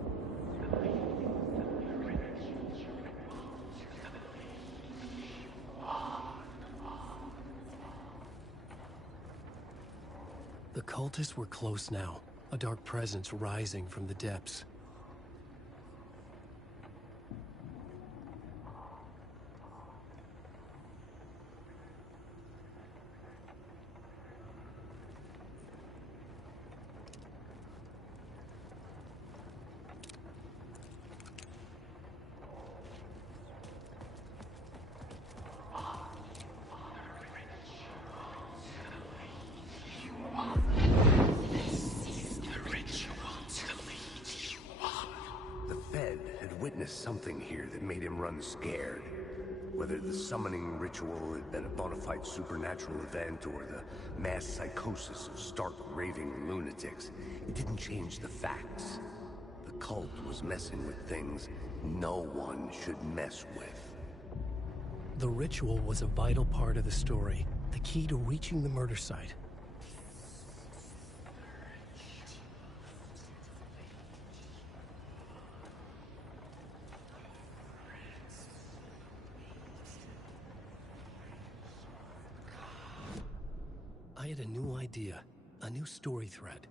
The cultists were close now, a dark presence rising from the depths. Something here that made him run scared. Whether the summoning ritual had been a bona fide supernatural event or the mass psychosis of stark raving lunatics, it didn't change the facts. The cult was messing with things no one should mess with. The ritual was a vital part of the story, the key to reaching the murder site. I had a new idea, a new story thread.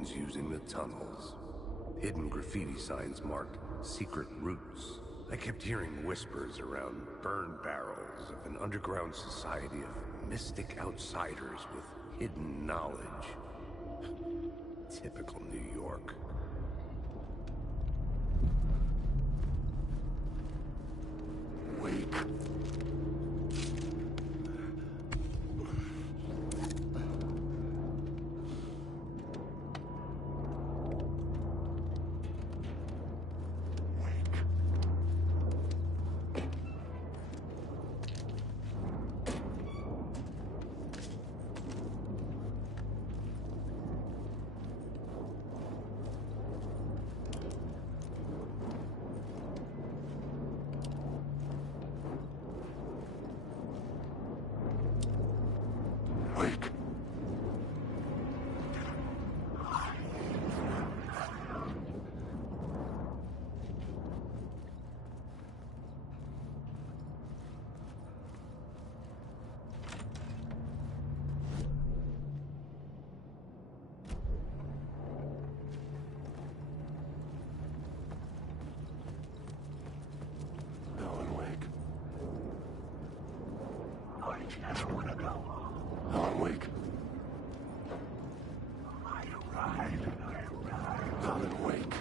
ones using the tunnels. Hidden graffiti signs marked secret routes. I kept hearing whispers around burn barrels of an underground society of mystic outsiders with hidden knowledge. Typical New York. Wake. Wake. Alan Wake. I never want to go. Alan Wake. Alan Wake.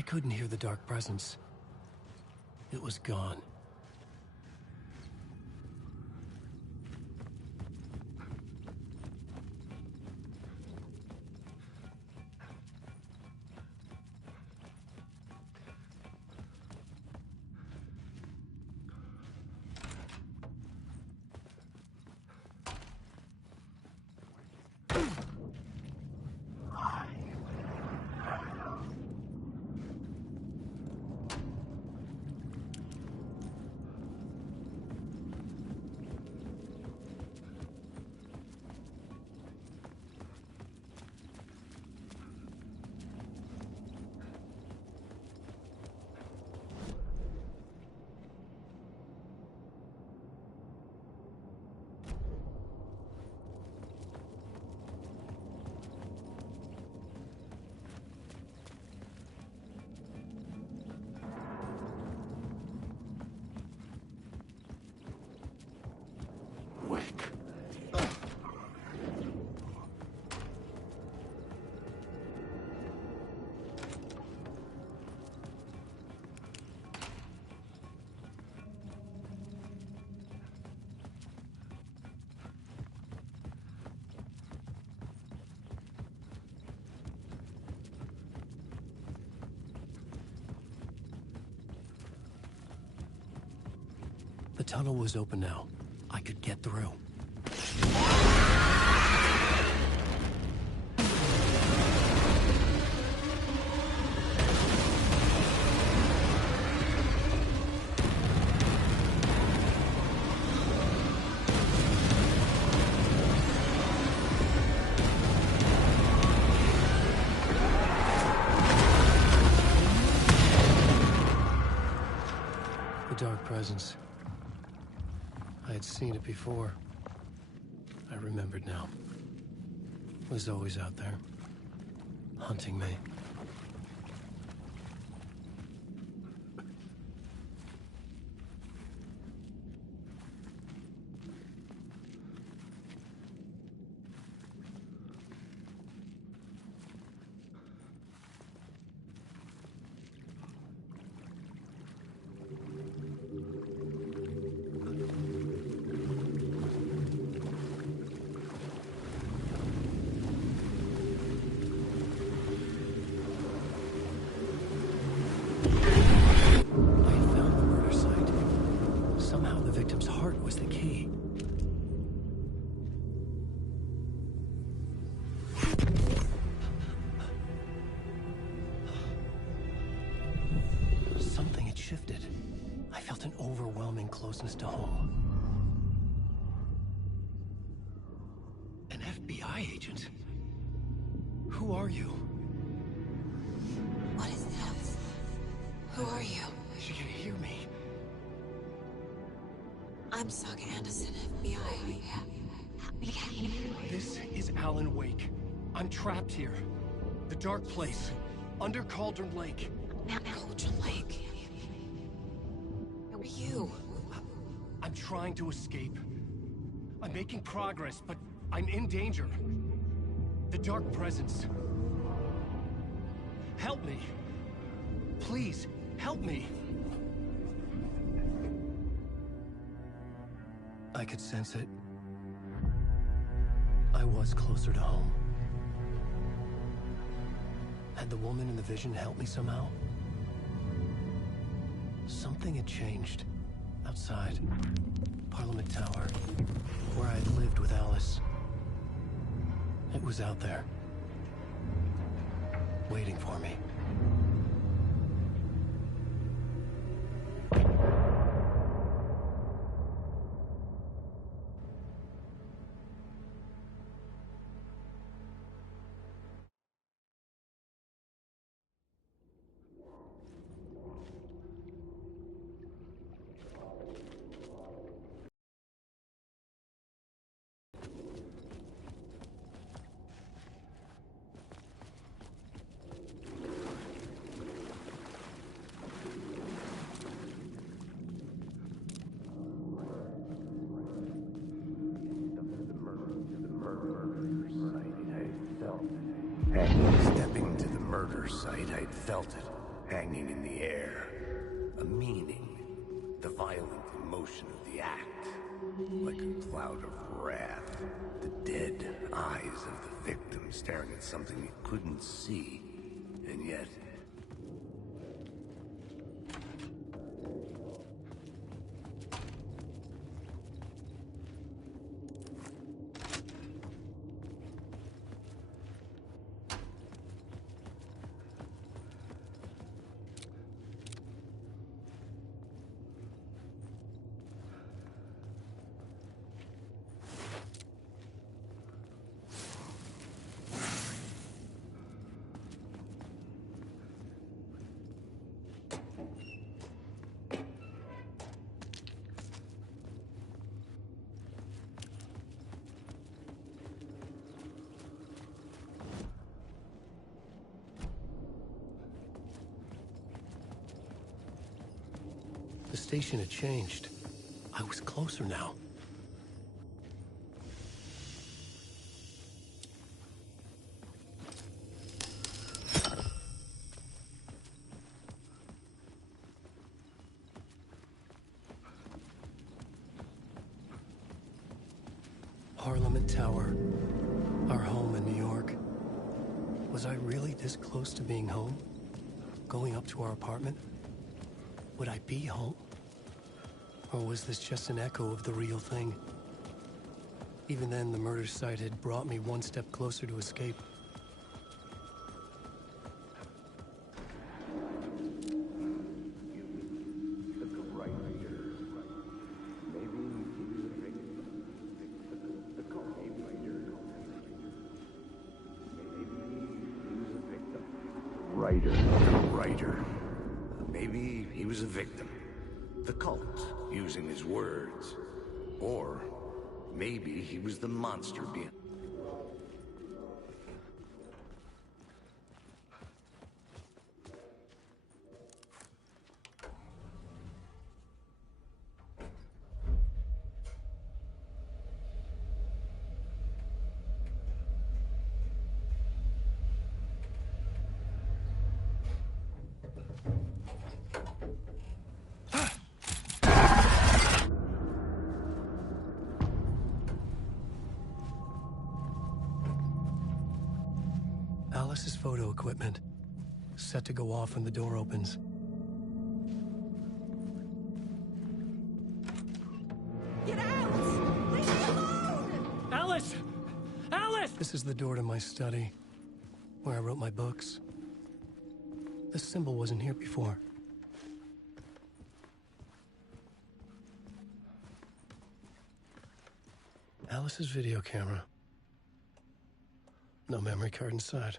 I couldn't hear the dark presence. It was gone. The tunnel was open now. I could get through. The dark presence. I had seen it before. I remembered now. It was always out there, hunting me. Closeness to home. An FBI agent? Who are you? What is this? Who are you? She can hear me. I'm Saga Anderson, FBI. This is Alan Wake. I'm trapped here. The dark place. Under Cauldron Lake. Cauldron Lake? Who are you? I'm trying to escape. I'm making progress, but I'm in danger. The dark presence. Help me. Please, help me. I could sense it. I was closer to home. Had the woman in the vision helped me somehow? Something had changed. Outside. Parliament Tower. Where I had lived with Alice. It was out there. Waiting for me. Stepping to the murder site, I'd felt it. hanging in the air. A meaning. The violent emotion of the act. Like a cloud of wrath. The dead eyes of the victim staring at something it couldn't see. And yet... The station had changed. I was closer now. Parliament Tower. Our home in New York. Was I really this close to being home? Going up to our apartment? Would I be home? Or was this just an echo of the real thing? Even then, the murder site had brought me one step closer to escape. Writer. Maybe he was a victim. The cult, using his words. Or maybe he was the monster behind... Alice's photo equipment, set to go off when the door opens. Get out! Leave me alone! Alice! Alice! This is the door to my study, where I wrote my books. This symbol wasn't here before. Alice's video camera. No memory card inside.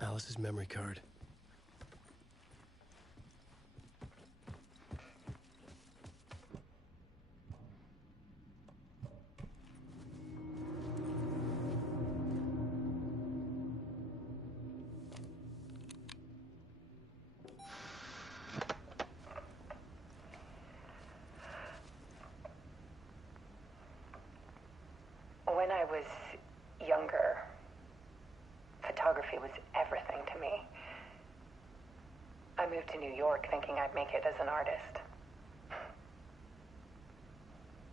Alice's memory card. When I was younger, photography was everything to me. I moved to New York thinking I'd make it as an artist.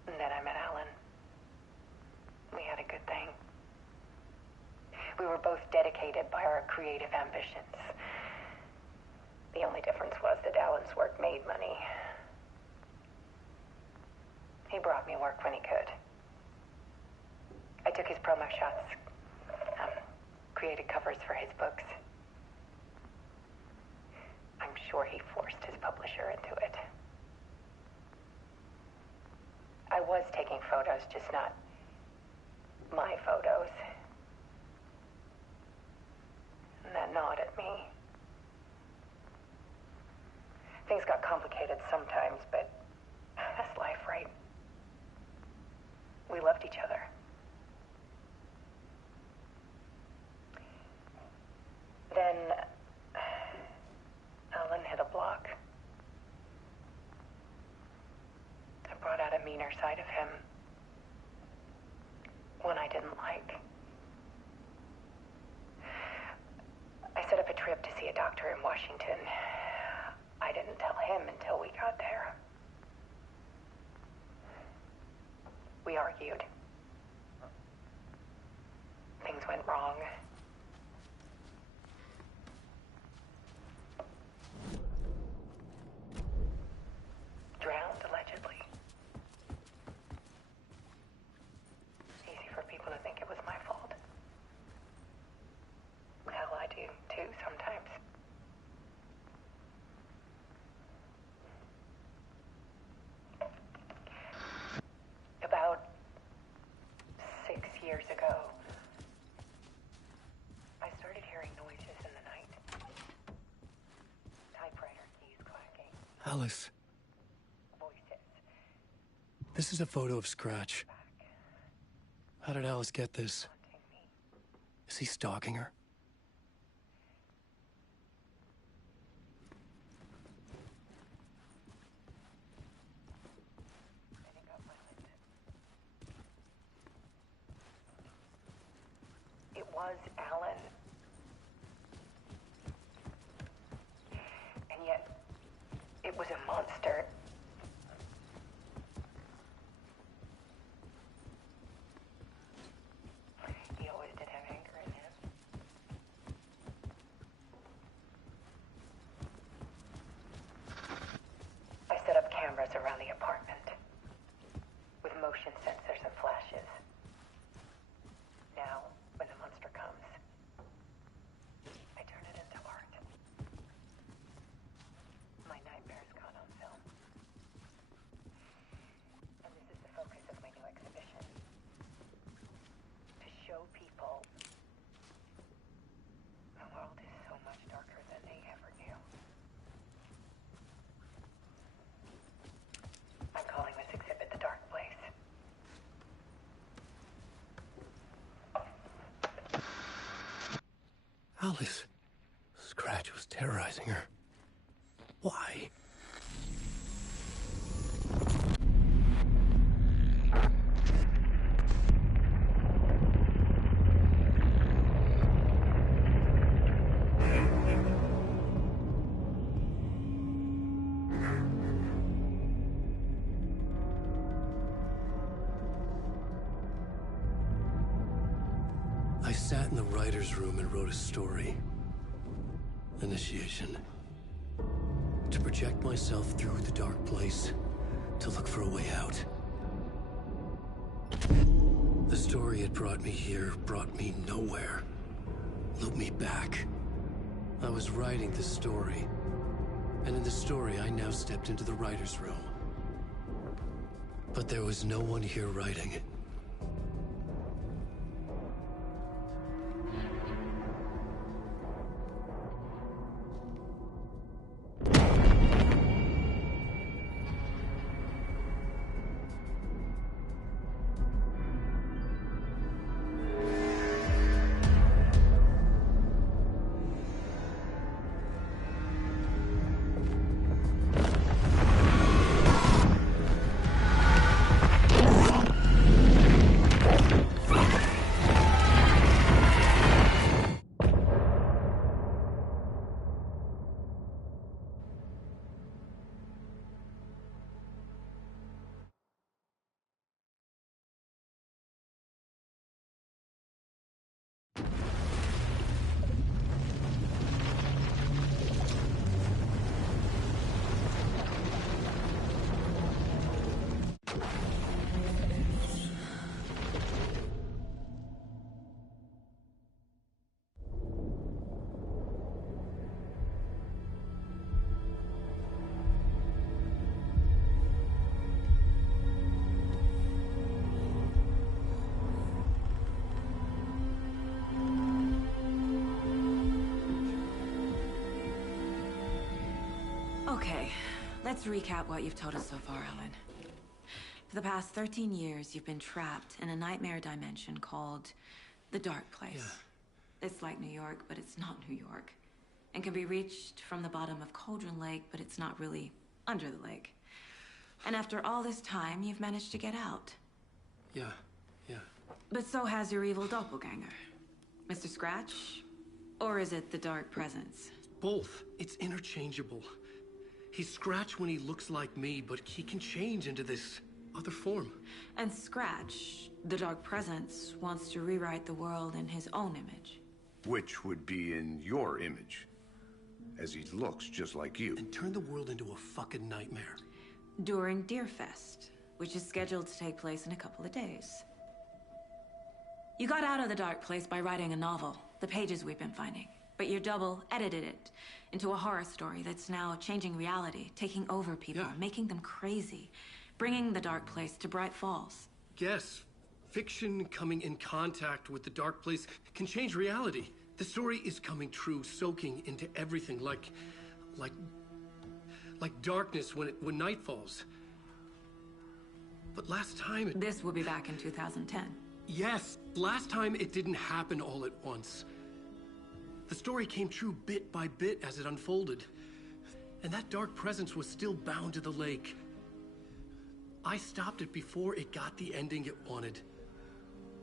And then I met Alan. We had a good thing. We were both dedicated by our creative ambitions. The only difference was that Alan's work made money. He brought me work when he could. I took his promo shots, created covers for his books. I'm sure he forced his publisher into it. I was taking photos, just not my photos. And that gnawed at me. Things got complicated sometimes, but each other. Then Alan hit a block. I brought out a meaner side of him. One I didn't like. I set up a trip to see a doctor in Washington. I didn't tell him until we got there. We argued. Things went wrong. Drowned, allegedly. Easy for people to think it was my fault. Hell, I do, too, sometimes. About 6 years ago, I started hearing noises in the night. Typewriter keys clacking. Alice. Voices. This is a photo of Scratch. How did Alice get this? Is he stalking her? It was Alan. And yet, it was a monster. He always did have anger in him. I set up cameras around the apartment with motion sensors and flashes. Now, when the monster comes, I turn it into art. My nightmares caught on film. And this is the focus of my new exhibition. To show people the world is so much darker than they ever knew. I'm calling this exhibit The Dark Place. Alice. Scratch was terrorizing her. Why? I sat in the writer's room and wrote a story. Initiation. To project myself through the dark place, to look for a way out. The story had brought me here, brought me nowhere. Looped me back. I was writing the story. And in the story, I now stepped into the writer's room. But there was no one here writing. Okay, let's recap what you've told us so far, Alan. For the past 13 years, you've been trapped in a nightmare dimension called the Dark Place. Yeah. It's like New York, but it's not New York. And can be reached from the bottom of Cauldron Lake, but it's not really under the lake. And after all this time, you've managed to get out. Yeah. But so has your evil doppelganger. Mr. Scratch? Or is it the Dark Presence? Both. It's interchangeable. He's Scratch when he looks like me, but he can change into this other form. And Scratch, the Dark Presence, wants to rewrite the world in his own image. Which would be in your image, as he looks just like you. And turn the world into a fucking nightmare. During Deerfest, which is scheduled to take place in a couple of days. You got out of the Dark Place by writing a novel, the pages we've been finding. But your double edited it into a horror story that's now changing reality, taking over people, making them crazy, bringing the Dark Place to Bright Falls. Yes, fiction coming in contact with the Dark Place can change reality. The story is coming true, soaking into everything, like darkness when night falls. But last time This will be back in 2010. Yes, last time it didn't happen all at once. The story came true bit by bit as it unfolded. And that dark presence was still bound to the lake. I stopped it before it got the ending it wanted.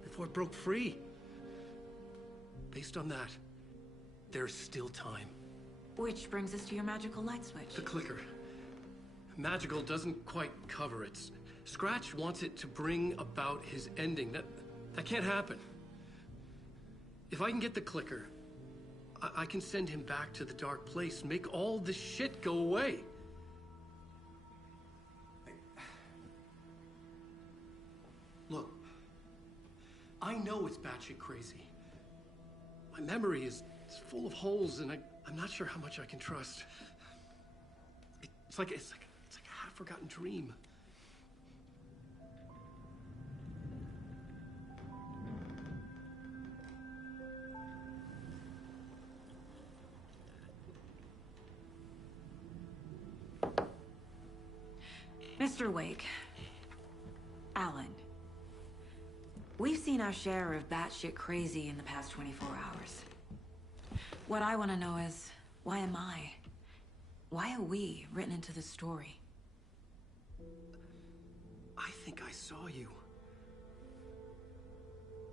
Before it broke free. Based on that, there's still time. Which brings us to your magical light switch. The clicker. Magical doesn't quite cover it. Scratch wants it to bring about his ending. That can't happen. If I can get the clicker, I can send him back to the Dark Place, make all this shit go away. Look, I know it's batshit crazy. My memory is full of holes, and I'm not sure how much I can trust. It's like a half-forgotten dream. Mr. Wake, Alan, we've seen our share of batshit crazy in the past 24 hours. What I want to know is, why am I? Why are we written into the story? I think I saw you.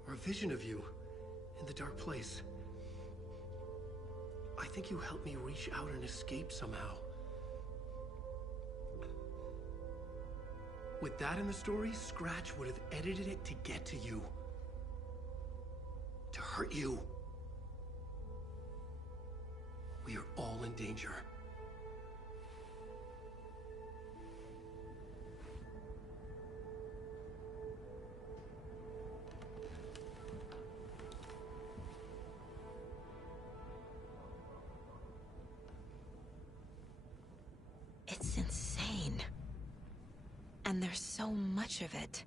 Or a vision of you in the Dark Place. I think you helped me reach out and escape somehow. With that in the story, Scratch would have edited it to get to you. To hurt you. We are all in danger. It's insane. And there's so much of it.